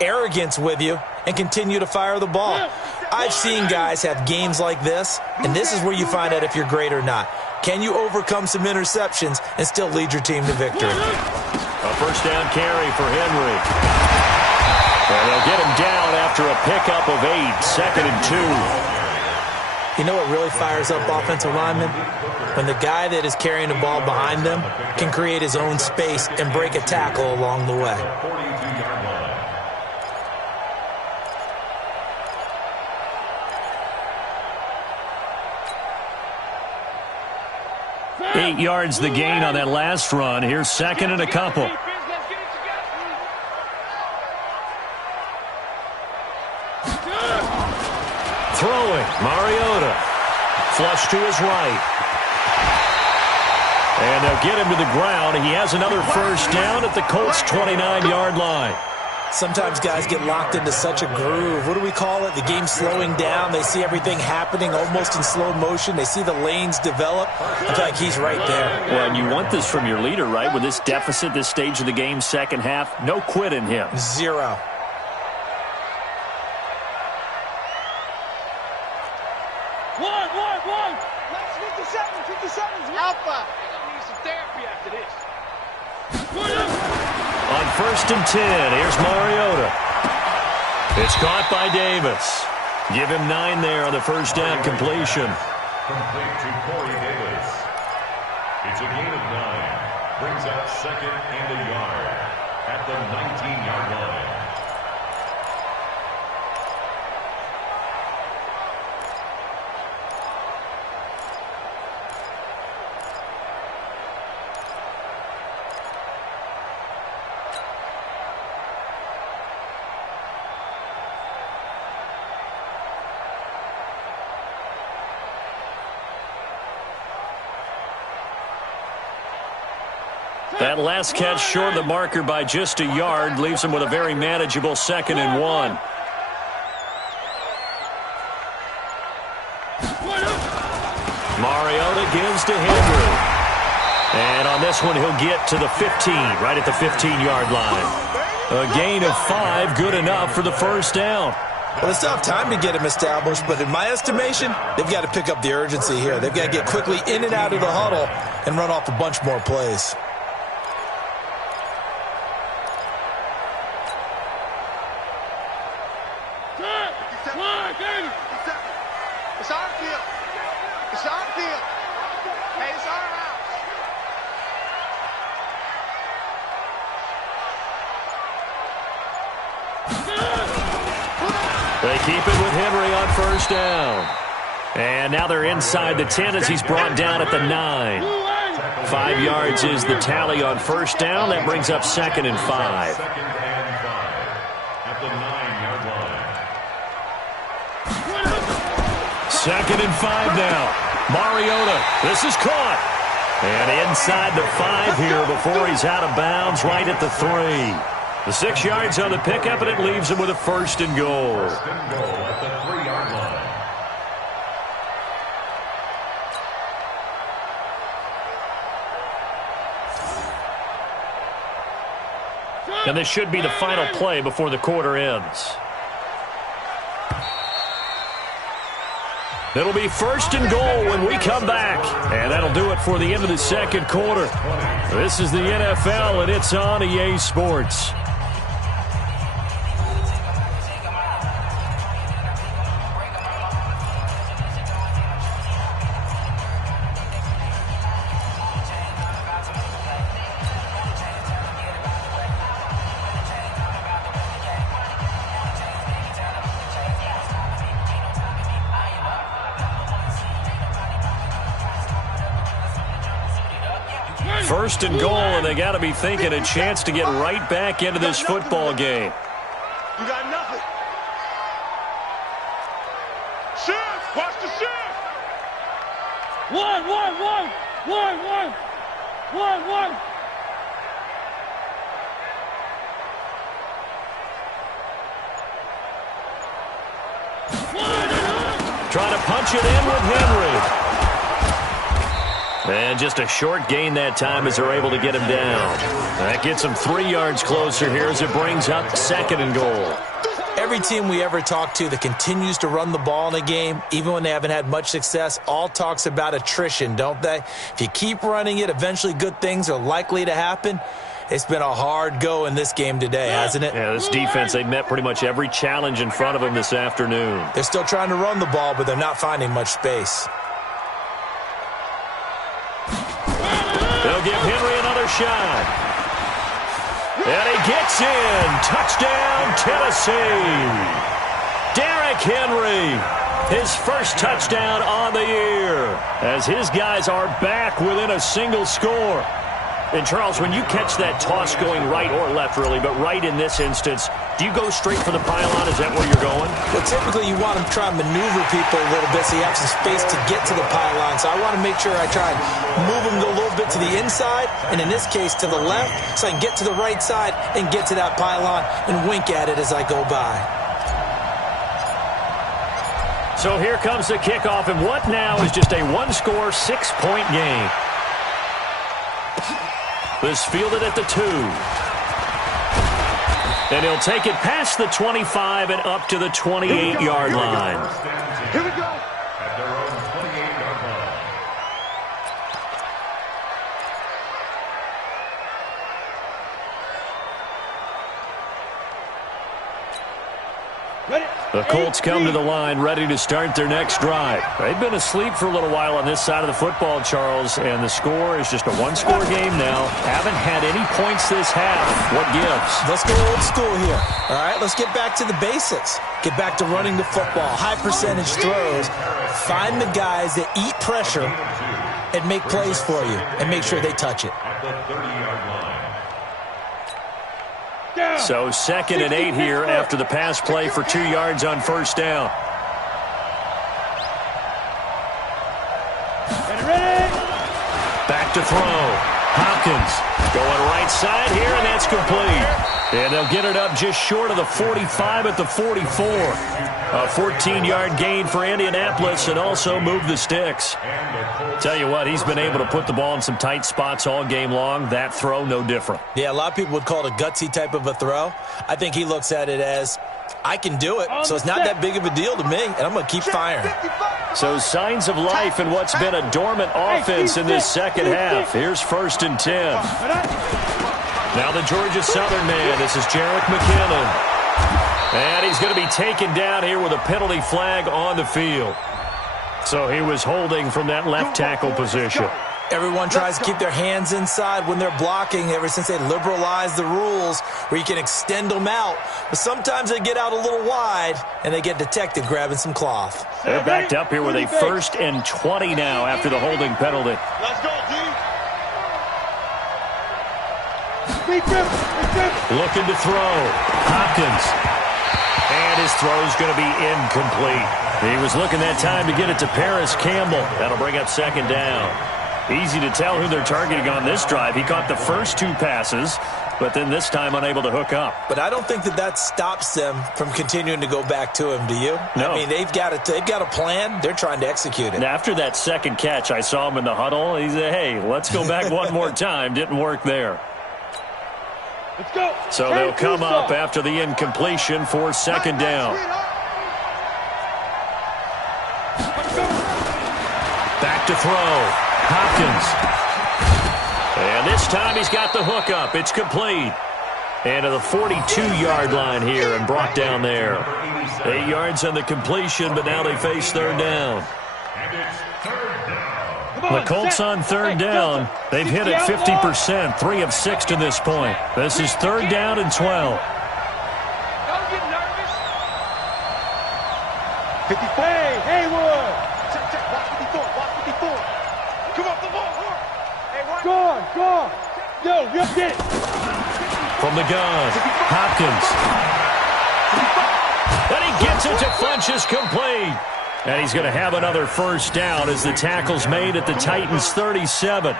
arrogance with you and continue to fire the ball. I've seen guys have games like this, and this is where you find out if you're great or not. Can you overcome some interceptions and still lead your team to victory? A 1st down carry for Henry. And they'll get him down after a pickup of 8, 2nd and 2. You know what really fires up offensive linemen? When the guy that is carrying the ball behind them can create his own space and break a tackle along the way. 8 yards the gain on that last run. Here's 2nd and a couple. Throwing, Mariota. Flush to his right. And they'll get him to the ground. He has another 1st down at the Colts' 29-yard line. Sometimes guys get locked into such a groove. What do we call it? The game slowing down. They see everything happening almost in slow motion. They see the lanes develop. I feel like he's right there. Well, and you want this from your leader, right? With this deficit, this stage of the game, 2nd half, no quit in him. 0. One. 57's Alpha. I need some therapy after this. On 1st and 10, here's Mariota. It's caught by Davis. Give him 9 there on the 1st down completion. Complete to Corey Davis. It's a gain of 9. Brings up 2nd and a yard at the 19-yard line. That last catch short of the marker by just a yard leaves him with a very manageable 2nd and 1. Mariota gives to Henry. And on this one, he'll get to the 15, right at the 15-yard line. A gain of 5, good enough for the 1st down. Well, they still have time to get him established, but in my estimation, they've got to pick up the urgency here. They've got to get quickly in and out of the huddle and run off a bunch more plays. It's our field. It's our field. Hey, it's our house. They keep it with Henry on 1st down. And now they're inside the 10 as he's brought down at the 9. 5 yards is the tally on 1st down. That brings up 2nd and 5. 2nd and 5 at the 9-yard line. 2nd and 5 now. Mariota, this is caught. And inside the 5 here before he's out of bounds, right at the 3. The 6 yards on the pickup, and it leaves him with a 1st and goal. 1st and goal at the 3-yard line. And this should be the final play before the quarter ends. It'll be 1st and goal when we come back. And that'll do it for the end of the second quarter. This is the NFL, and it's on EA Sports. First and goal, and they got to be thinking a chance to get right back into this football game. You got nothing. Shift! Watch the shift! One. Trying to punch it in with Henry. And just a short gain that time as they're able to get him down. That gets him 3 yards closer here as it brings up 2nd and goal. Every team we ever talk to that continues to run the ball in a game, even when they haven't had much success, all talks about attrition, don't they? If you keep running it, eventually good things are likely to happen. It's been a hard go in this game today, hasn't it? Yeah, this defense, they met pretty much every challenge in front of them this afternoon. They're still trying to run the ball, but they're not finding much space. They'll give Henry another shot. And he gets in. Touchdown, Tennessee. Derrick Henry, his first touchdown on the year, as his guys are back within a single score. And, Charles, when you catch that toss going right or left, really, but right in this instance, do you go straight for the pylon? Is that where you're going? Well, typically you want to try and maneuver people a little bit so you have some space to get to the pylon. So I want to make sure I try and move them a little bit to the inside, and in this case to the left, so I can get to the right side and get to that pylon and wink at it as I go by. So here comes the kickoff, and what now is just a one-score, 6-point game. This fielded at the 2. And he'll take it past the 25 and up to the 28-yard line. Here we go. At their own 28-yard line. The Colts come to the line ready to start their next drive. They've been asleep for a little while on this side of the football, Charles, and the score is just a one-score game now. Haven't had any points this half. What gives? Let's go old school here. All right, let's get back to the basics. Get back to running the football, high percentage throws. Find the guys that eat pressure and make plays for you and make sure they touch it. At the 30-yard line. So 2nd and 8 here after the pass play for 2 yards on first down. Back to throw. Hopkins going right side here, and that's complete. And they'll get it up just short of the 45 at the 44. A 14-yard gain for Indianapolis and also move the sticks. Tell you what, he's been able to put the ball in some tight spots all game long. That throw, no different. Yeah, a lot of people would call it a gutsy type of a throw. I think he looks at it as, I can do it, so it's not that big of a deal to me, and I'm going to keep firing. So signs of life in what's been a dormant offense in this second half. Here's 1st and 10. Now the Georgia Southern man. This is Jerick McKinnon. And he's going to be taken down here with a penalty flag on the field. So he was holding from that left tackle position. Everyone tries to keep their hands inside when they're blocking ever since they liberalized the rules where you can extend them out. But sometimes they get out a little wide and they get detected grabbing some cloth. They're backed up here with a 1st and 20 now after the holding penalty. Let's go, D. Looking to throw. Hopkins. And his throw's going to be incomplete. He was looking that time to get it to Paris Campbell. That'll bring up 2nd down. Easy to tell who they're targeting on this drive. He caught the first 2 passes, but then this time unable to hook up. But I don't think that stops them from continuing to go back to him, do you? No. I mean, they've got a plan. They're trying to execute it. And after that second catch, I saw him in the huddle. He said, hey, let's go back one more time. Didn't work there. Let's go. So they'll come up after the incompletion for second down. Back to throw. Hopkins. And this time he's got the hook up. It's complete. And to the 42-yard line here and brought down there. 8 yards on the completion, but now they face third down. The Colts on third down. They've hit it 50%, 3 of 6 to this point. This is third down and 12. Don't get nervous. 54. Hey, Haywood. Check. Watch 54. Watch 54. Come off the ball. Hey, watch. Go on. Yo, you get it. From the gun, Hopkins. And he gets it to Funchess, complete. And he's going to have another first down as the tackle's made at the Titans' 37.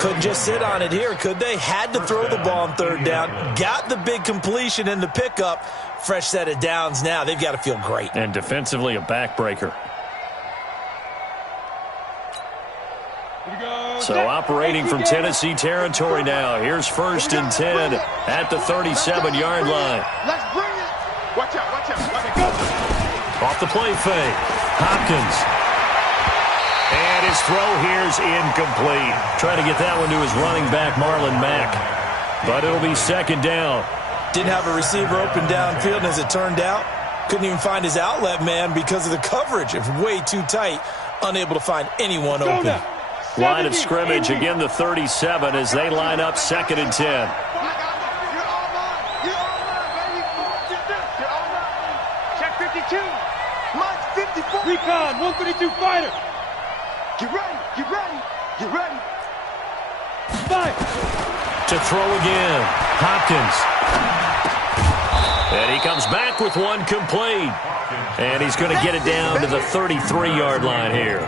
Couldn't just sit on it here, could they? Had to throw the ball on third down. Got the big completion in the pickup. Fresh set of downs now. They've got to feel great. And defensively, a backbreaker. So operating from Tennessee territory now. Here's first and 10 at the 37-yard line. Let's bring it. Watch out. Go. Off the play fake. Hopkins. And his throw here's incomplete. Trying to get that one to his running back, Marlon Mack. But it'll be second down. Didn't have a receiver open downfield, and as it turned out, couldn't even find his outlet man because of the coverage. It was way too tight. Unable to find anyone open. Line of scrimmage, again the 37 as they line up second and 10. You're all mine, baby. You're all mine. Check 52. Mike's 54. Recon, 152 fighter. Get ready. Fight. To throw again, Hopkins. And he comes back with one complete. And he's going to get it down to the 33-yard line here.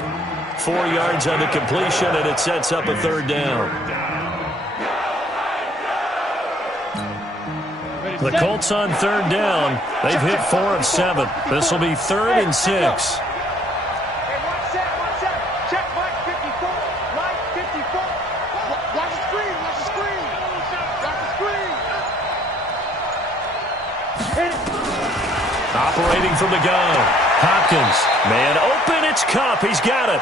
4 yards on the completion, and it sets up a third down. The Colts on third down. They've hit 4 of 7. This will be third and 6. Hey, watch that. Check Mike 54. Mike 54. Watch the screen. Operating from the gun. Hopkins. Man open, it's Kupp. He's got it.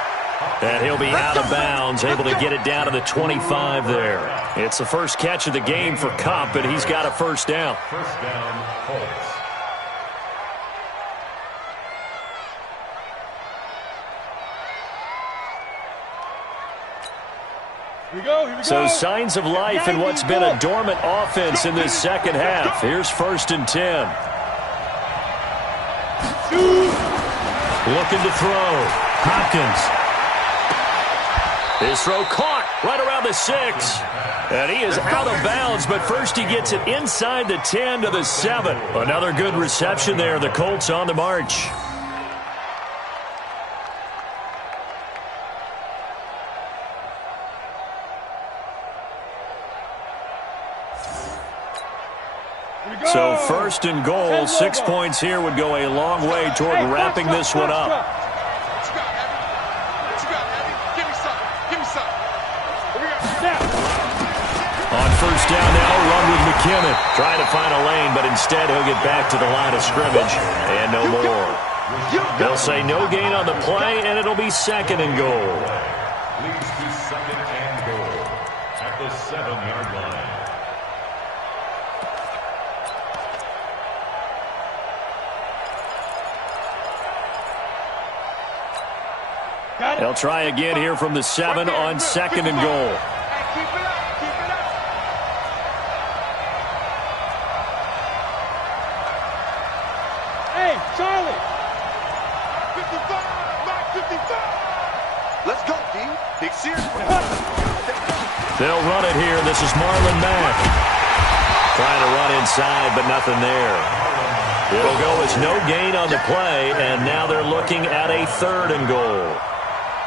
And he'll be out of bounds, able to get it down to the 25 there. It's the first catch of the game for Kupp, and he's got a first down. First down, Colts. Here we go. So signs of life in what's been a dormant offense in this second half. Here's first and 10. Looking to throw. Hopkins. His throw caught right around the 6. And he is out of bounds, but first he gets it inside the 10 to the 7. Another good reception there. The Colts on the march. So first and goal, 6 points here would go a long way toward wrapping this one up. What you got, Heavy? Give me something. On first down now, run with McKinnon. Trying to find a lane, but instead he'll get back to the line of scrimmage. And no more. They'll say no gain on the play, and it'll be second and goal. Leads to second and goal at the 7-yard line. They'll try again here from the 7 on second and goal. Hey, keep it up. Hey, Charlie. 55. Mike 55. Let's go, D. Big serious. They'll run it here. This is Marlon Mack. Trying to run inside, but nothing there. It'll go as no gain on the play, and now they're looking at a third and goal.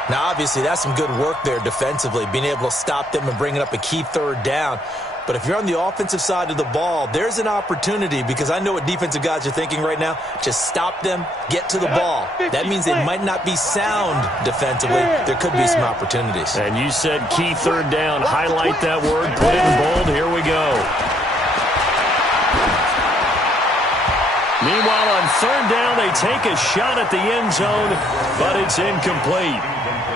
Now, obviously, that's some good work there defensively, being able to stop them and bringing up a key third down. But if you're on the offensive side of the ball, there's an opportunity, because I know what defensive guys are thinking right now. Just stop them, get to the ball. That means they might not be sound defensively. There could be some opportunities. And you said key third down. Highlight that word, put it in bold. Here we go. Meanwhile, on third down, they take a shot at the end zone, but it's incomplete.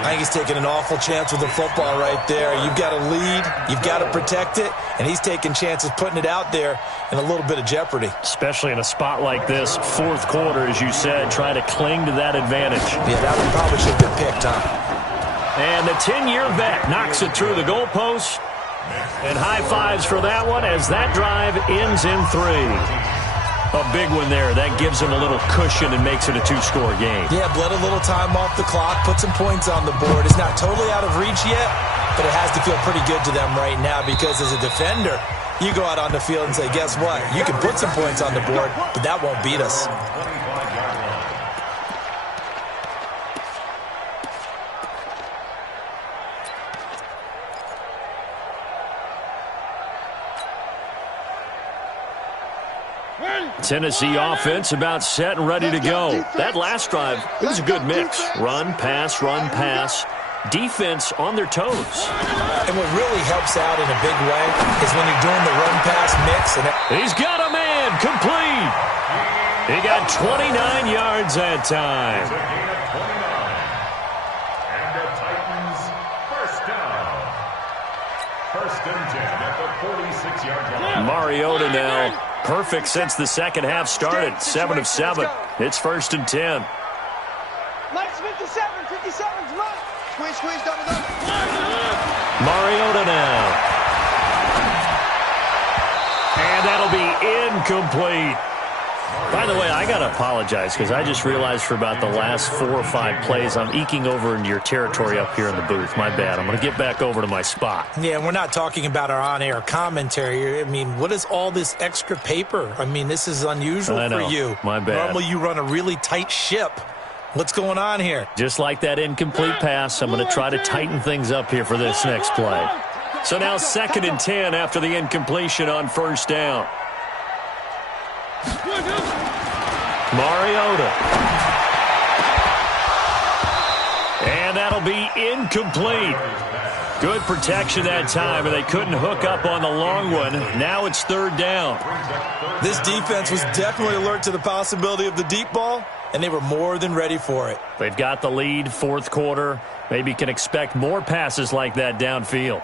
I think he's taking an awful chance with the football right there. You've got to lead, you've got to protect it, and he's taking chances putting it out there in a little bit of jeopardy. Especially in a spot like this, fourth quarter, as you said, trying to cling to that advantage. Yeah, that one probably should have been picked, huh? And the 10-year vet knocks it through the goalpost. And high fives for that one as that drive ends in 3. A big one there. That gives them a little cushion and makes it a 2-score game. Yeah, bled a little time off the clock, put some points on the board. It's not totally out of reach yet, but it has to feel pretty good to them right now because as a defender, you go out on the field and say, guess what? You can put some points on the board, but that won't beat us. Tennessee offense about set and ready to go. That last drive, it was a good mix. Run, pass, defense on their toes. And what really helps out in a big way is when you're doing the run-pass mix. He's got a man, complete. He got 29 yards that time. And the Titans first down. First and 10 at the 46-yard line. Mariota now. Perfect since the second half started. 7 of 7. It's first and 10. Mike's 57. 57's Mike. Squeeze, double. Mariota now. And that'll be incomplete. By the way, I got to apologize because I just realized for about the last 4 or 5 plays, I'm eking over into your territory up here in the booth. My bad. I'm going to get back over to my spot. Yeah, we're not talking about our on-air commentary. I mean, what is all this extra paper? I mean, this is unusual for you. My bad. Normally you run a really tight ship. What's going on here? Just like that incomplete pass, I'm going to try to tighten things up here for this next play. So now 2nd and 10 after the incompletion on first down. Mariota. And that'll be incomplete. Good protection that time, and they couldn't hook up on the long one. Now it's third down. This defense was definitely alert to the possibility of the deep ball, and they were more than ready for it. They've got the lead, fourth quarter. Maybe can expect more passes like that downfield.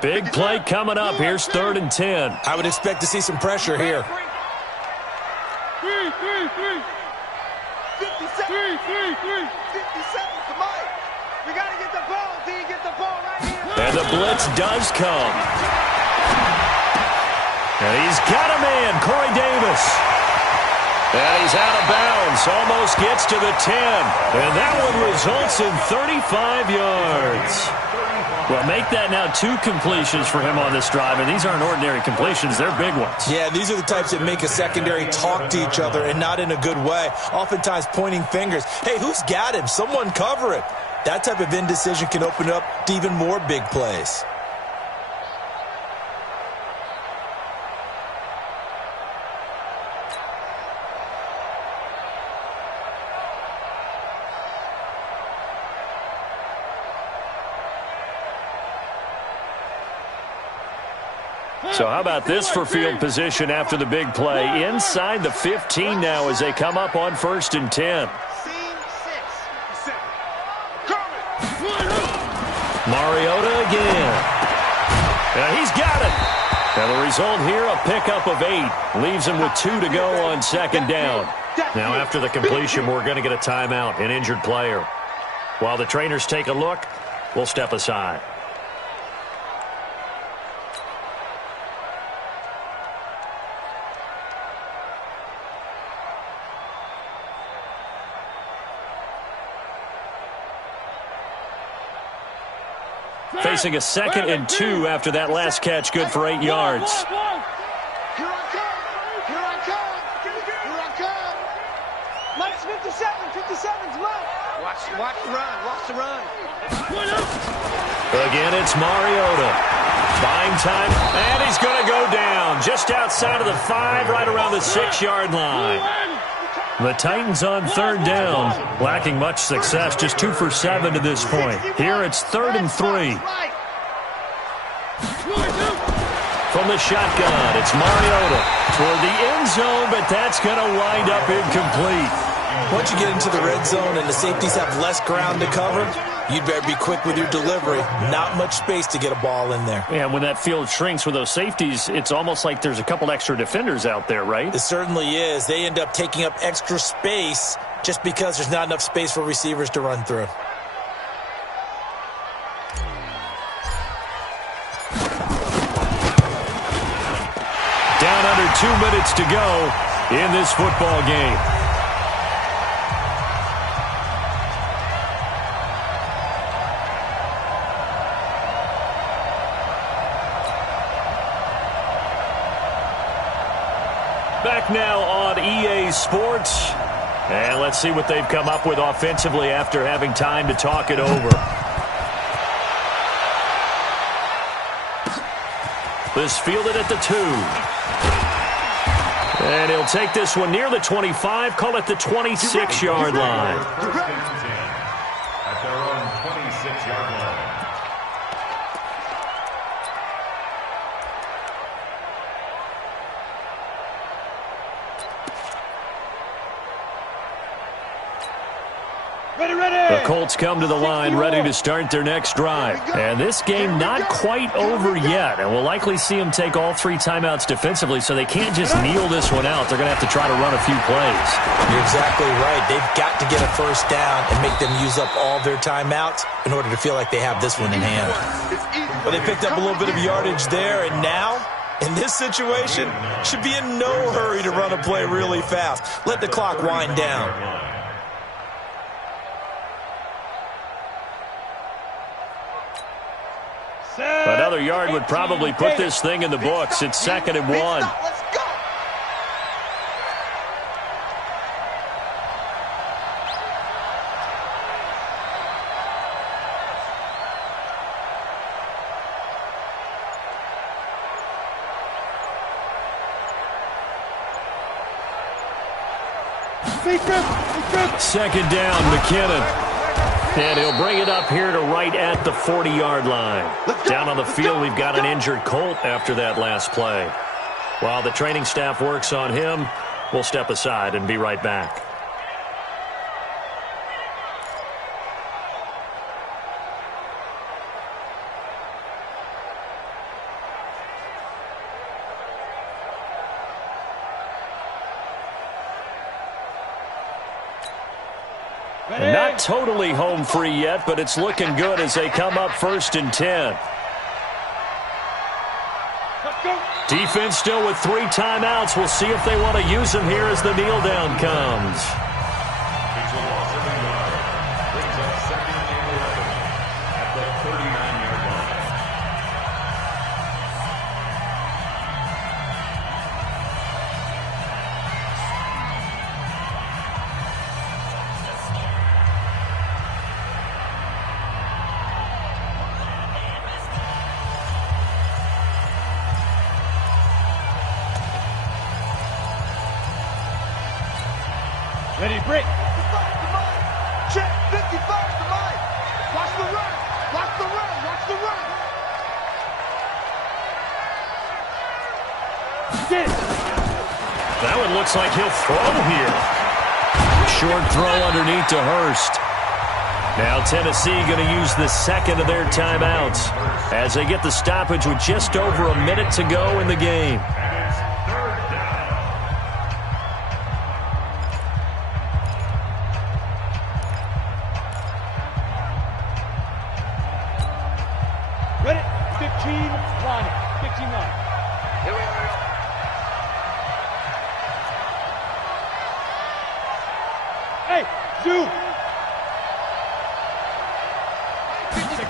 Big play coming up. Here's 3rd and 10. I would expect to see some pressure here. 57's to Mike. We got to get the ball. D, get the ball right here. And the blitz does come. And he's got a man, Corey Davis. And he's out of bounds. Almost gets to the 10. And that one results in 35 yards. Well, make that now 2 completions for him on this drive, and these aren't ordinary completions. They're big ones. Yeah, these are the types that make a secondary talk to each other, and not in a good way. Oftentimes pointing fingers. Hey, who's got him? Someone cover it. That type of indecision can open up to even more big plays. So how about this for field position after the big play? Inside the 15 now as they come up on 1st and 10. Mariota again. And he's got it. And the result here, a pickup of 8. Leaves him with 2 to go on 2nd down. Now after the completion, we're going to get a timeout, an injured player. While the trainers take a look, we'll step aside. Facing a 2nd and 2 after that last catch, good for 8 yards. Here I come. Mike's 57. 57's Mike. Watch the run. Again, it's Mariota. Buying time, and he's going to go down just outside of the 5, right around the 6-yard line. The Titans on 3rd down, lacking much success, just 2 for 7 to this point. Here it's 3rd and 3. from the shotgun. It's Mariota toward the end zone, but that's going to wind up incomplete. Once you get into the red zone and the safeties have less ground to cover, you'd better be quick with your delivery. Not much space to get a ball in there. And when that field shrinks with those safeties, it's almost like there's a couple extra defenders out there, right? It certainly is. They end up taking up extra space just because there's not enough space for receivers to run through. Down under 2 minutes to go in this football game. Back now on EA Sports. And let's see what they've come up with offensively after having time to talk it over. This fielded at the 2. And he'll take this one near the 25, call it the 26-yard line. At their own 26-yard line. The Colts come to the line ready to start their next drive. And this game not quite over yet. And we'll likely see them take all 3 timeouts defensively, so they can't just kneel this one out. They're going to have to try to run a few plays. You're exactly right. They've got to get a first down and make them use up all their timeouts in order to feel like they have this one in hand. Well, they picked up a little bit of yardage there, and now, in this situation, should be in no hurry to run a play really fast. Let the clock wind down. Another yard would probably put this thing in the books. It's 2nd and 1. Let's go. Second down, McKinnon. And he'll bring it up here to right at the 40-yard line. Down on the field, we've got an injured Colt after that last play. While the training staff works on him, we'll step aside and be right back. Not totally home free yet, but it's looking good as they come up 1st and 10. Defense still with 3 timeouts. We'll see if they want to use them here as the kneel down comes. It's a loss of a yard. Brings up 2nd and 11 at the 39-yard line. Ready, break. Check, 55 to Mike. Watch the run. Watch the run. Watch the run. That one looks like he'll throw here. Short throw underneath to Hurst. Now Tennessee going to use the 2nd of their timeouts as they get the stoppage with just over a minute to go in the game. Ready, 15 line. 15 line. Here we are. Hey, Zoo.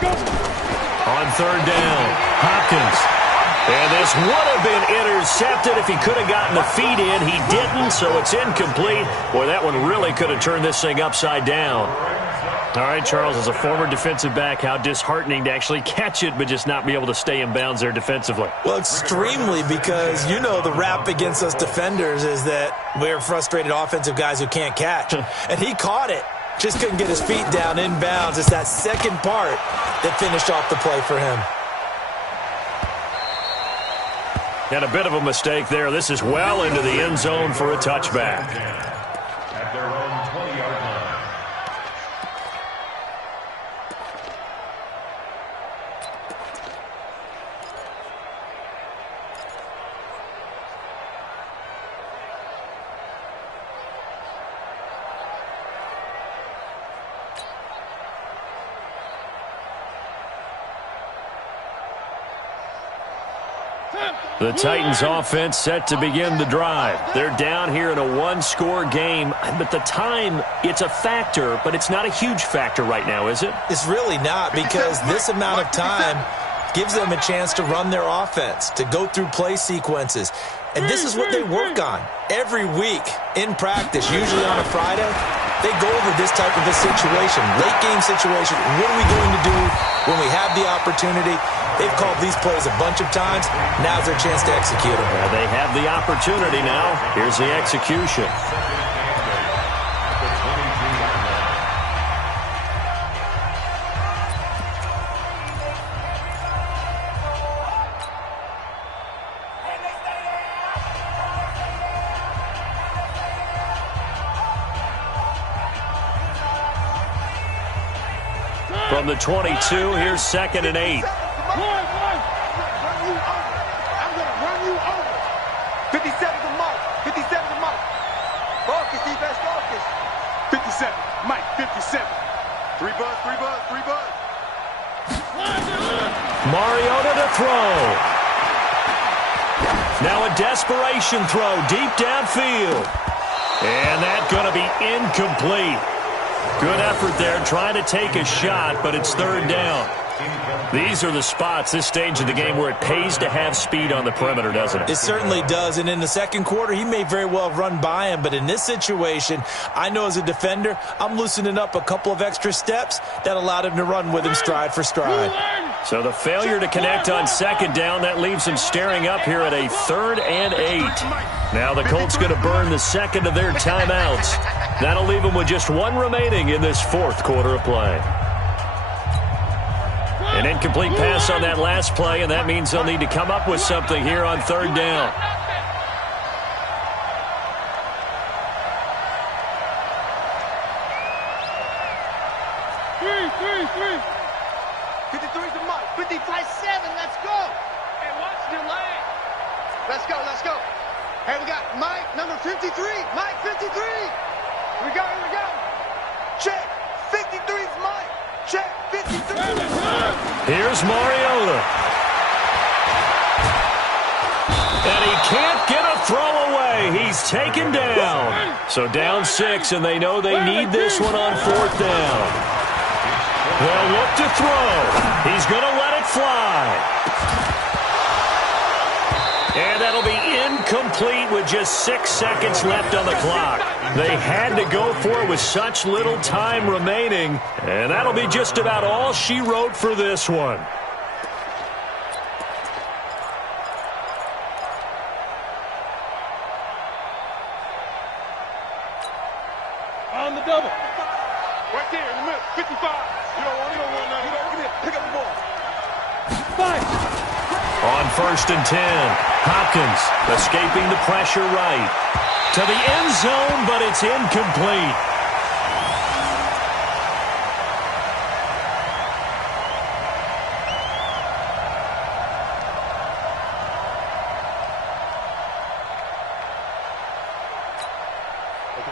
Go. On 3rd down, Hopkins. And this would have been intercepted if he could have gotten the feet in. He didn't, so it's incomplete. Boy, that one really could have turned this thing upside down. All right, Charles, as a former defensive back, how disheartening to actually catch it but just not be able to stay in bounds there defensively. Well, extremely, because you know the rap against us defenders is that we're frustrated offensive guys who can't catch. And he caught it. Just couldn't get his feet down in bounds. It's that second part that finished off the play for him. And a bit of a mistake there. This is well into the end zone for a touchback. At their own 20-yard line. The Titans offense set to begin the drive. They're down here in a one-score game. But the time, it's a factor, but it's not a huge factor right now, is it? It's really not, because this amount of time gives them a chance to run their offense, to go through play sequences. And this is what they work on every week in practice, usually on a Friday. They go over this type of a situation, late-game situation. What are we going to do when we have the opportunity? They've called these plays a bunch of times. Now's their chance to execute them. Yeah, they have the opportunity now. Here's the execution. From the 22, here's 2nd and 8. I'm going to run you over. 57 to Mike. 57 to Mike. Focus, defense, focus. 57. Mike, 57. 3 buzz, 3 buzz, 3 buzz. Mariota to throw. Now a desperation throw deep downfield. And that's going to be incomplete. Good effort there, trying to take a shot, but it's 3rd down. These are the spots, this stage of the game, where it pays to have speed on the perimeter, doesn't it? It certainly does, and in the second quarter, he may very well run by him, but in this situation, I know as a defender, I'm loosening up a couple of extra steps that allowed him to run with him stride for stride. So the failure to connect on 2nd down, that leaves him staring up here at a 3rd and 8. Now the Colts going to burn the 2nd of their timeouts. That'll leave them with just 1 remaining in this 4th quarter of play. An incomplete pass on that last play, and that means they'll need to come up with something here on 3rd down. Three. 53's the Mike. 55-7. Let's go. Hey, watch the leg. Let's go. Hey, we got Mike, number 53. Mike, 53. Here we go. Check. 53's Mike. Check. 53. Here's Mariota. And he can't get a throw away. He's taken down. So down 6, and they know they need this one on 4th down. They'll look to throw. He's going to let it fly. And that'll be incomplete with just 6 seconds left on the clock. They had to go for it with such little time remaining. And that'll be just about all she wrote for this one. On the double. Right there in the middle. 55. You don't want that. Pick up the ball. 5. On 1st and 10, Hopkins escaping the pressure right. To the end zone, but it's incomplete.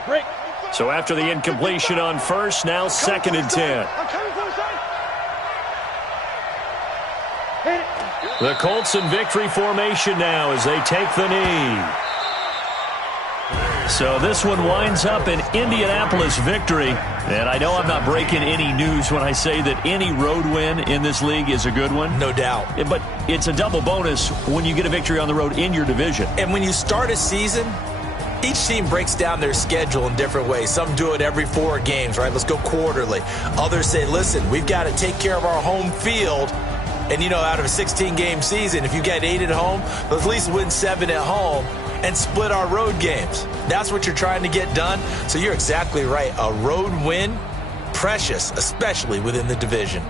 Break. So after the incompletion on 1st, now 2nd and 10. I'm coming for the side. The Colts in victory formation now as they take the knee. So this one winds up in Indianapolis victory. And I know I'm not breaking any news when I say that any road win in this league is a good one. No doubt. But it's a double bonus when you get a victory on the road in your division. And when you start a season, each team breaks down their schedule in different ways. Some do it every 4 games, right? Let's go quarterly. Others say, listen, we've got to take care of our home field. And, you know, out of a 16-game season, if you get 8 at home, let's at least win 7 at home and split our road games. That's what you're trying to get done. So you're exactly right. A road win, precious, especially within the division.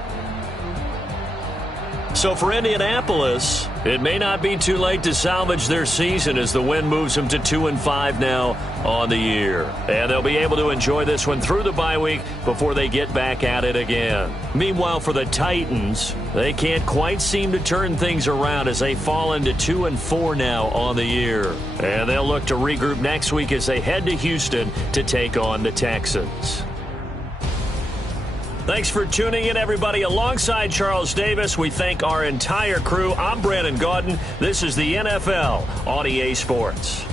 So for Indianapolis, it may not be too late to salvage their season as the win moves them to 2-5 now on the year. And they'll be able to enjoy this one through the bye week before they get back at it again. Meanwhile, for the Titans, they can't quite seem to turn things around as they fall into 2-4 now on the year. And they'll look to regroup next week as they head to Houston to take on the Texans. Thanks for tuning in, everybody. Alongside Charles Davis, we thank our entire crew. I'm Brandon Gaudin. This is the NFL on EA Sports.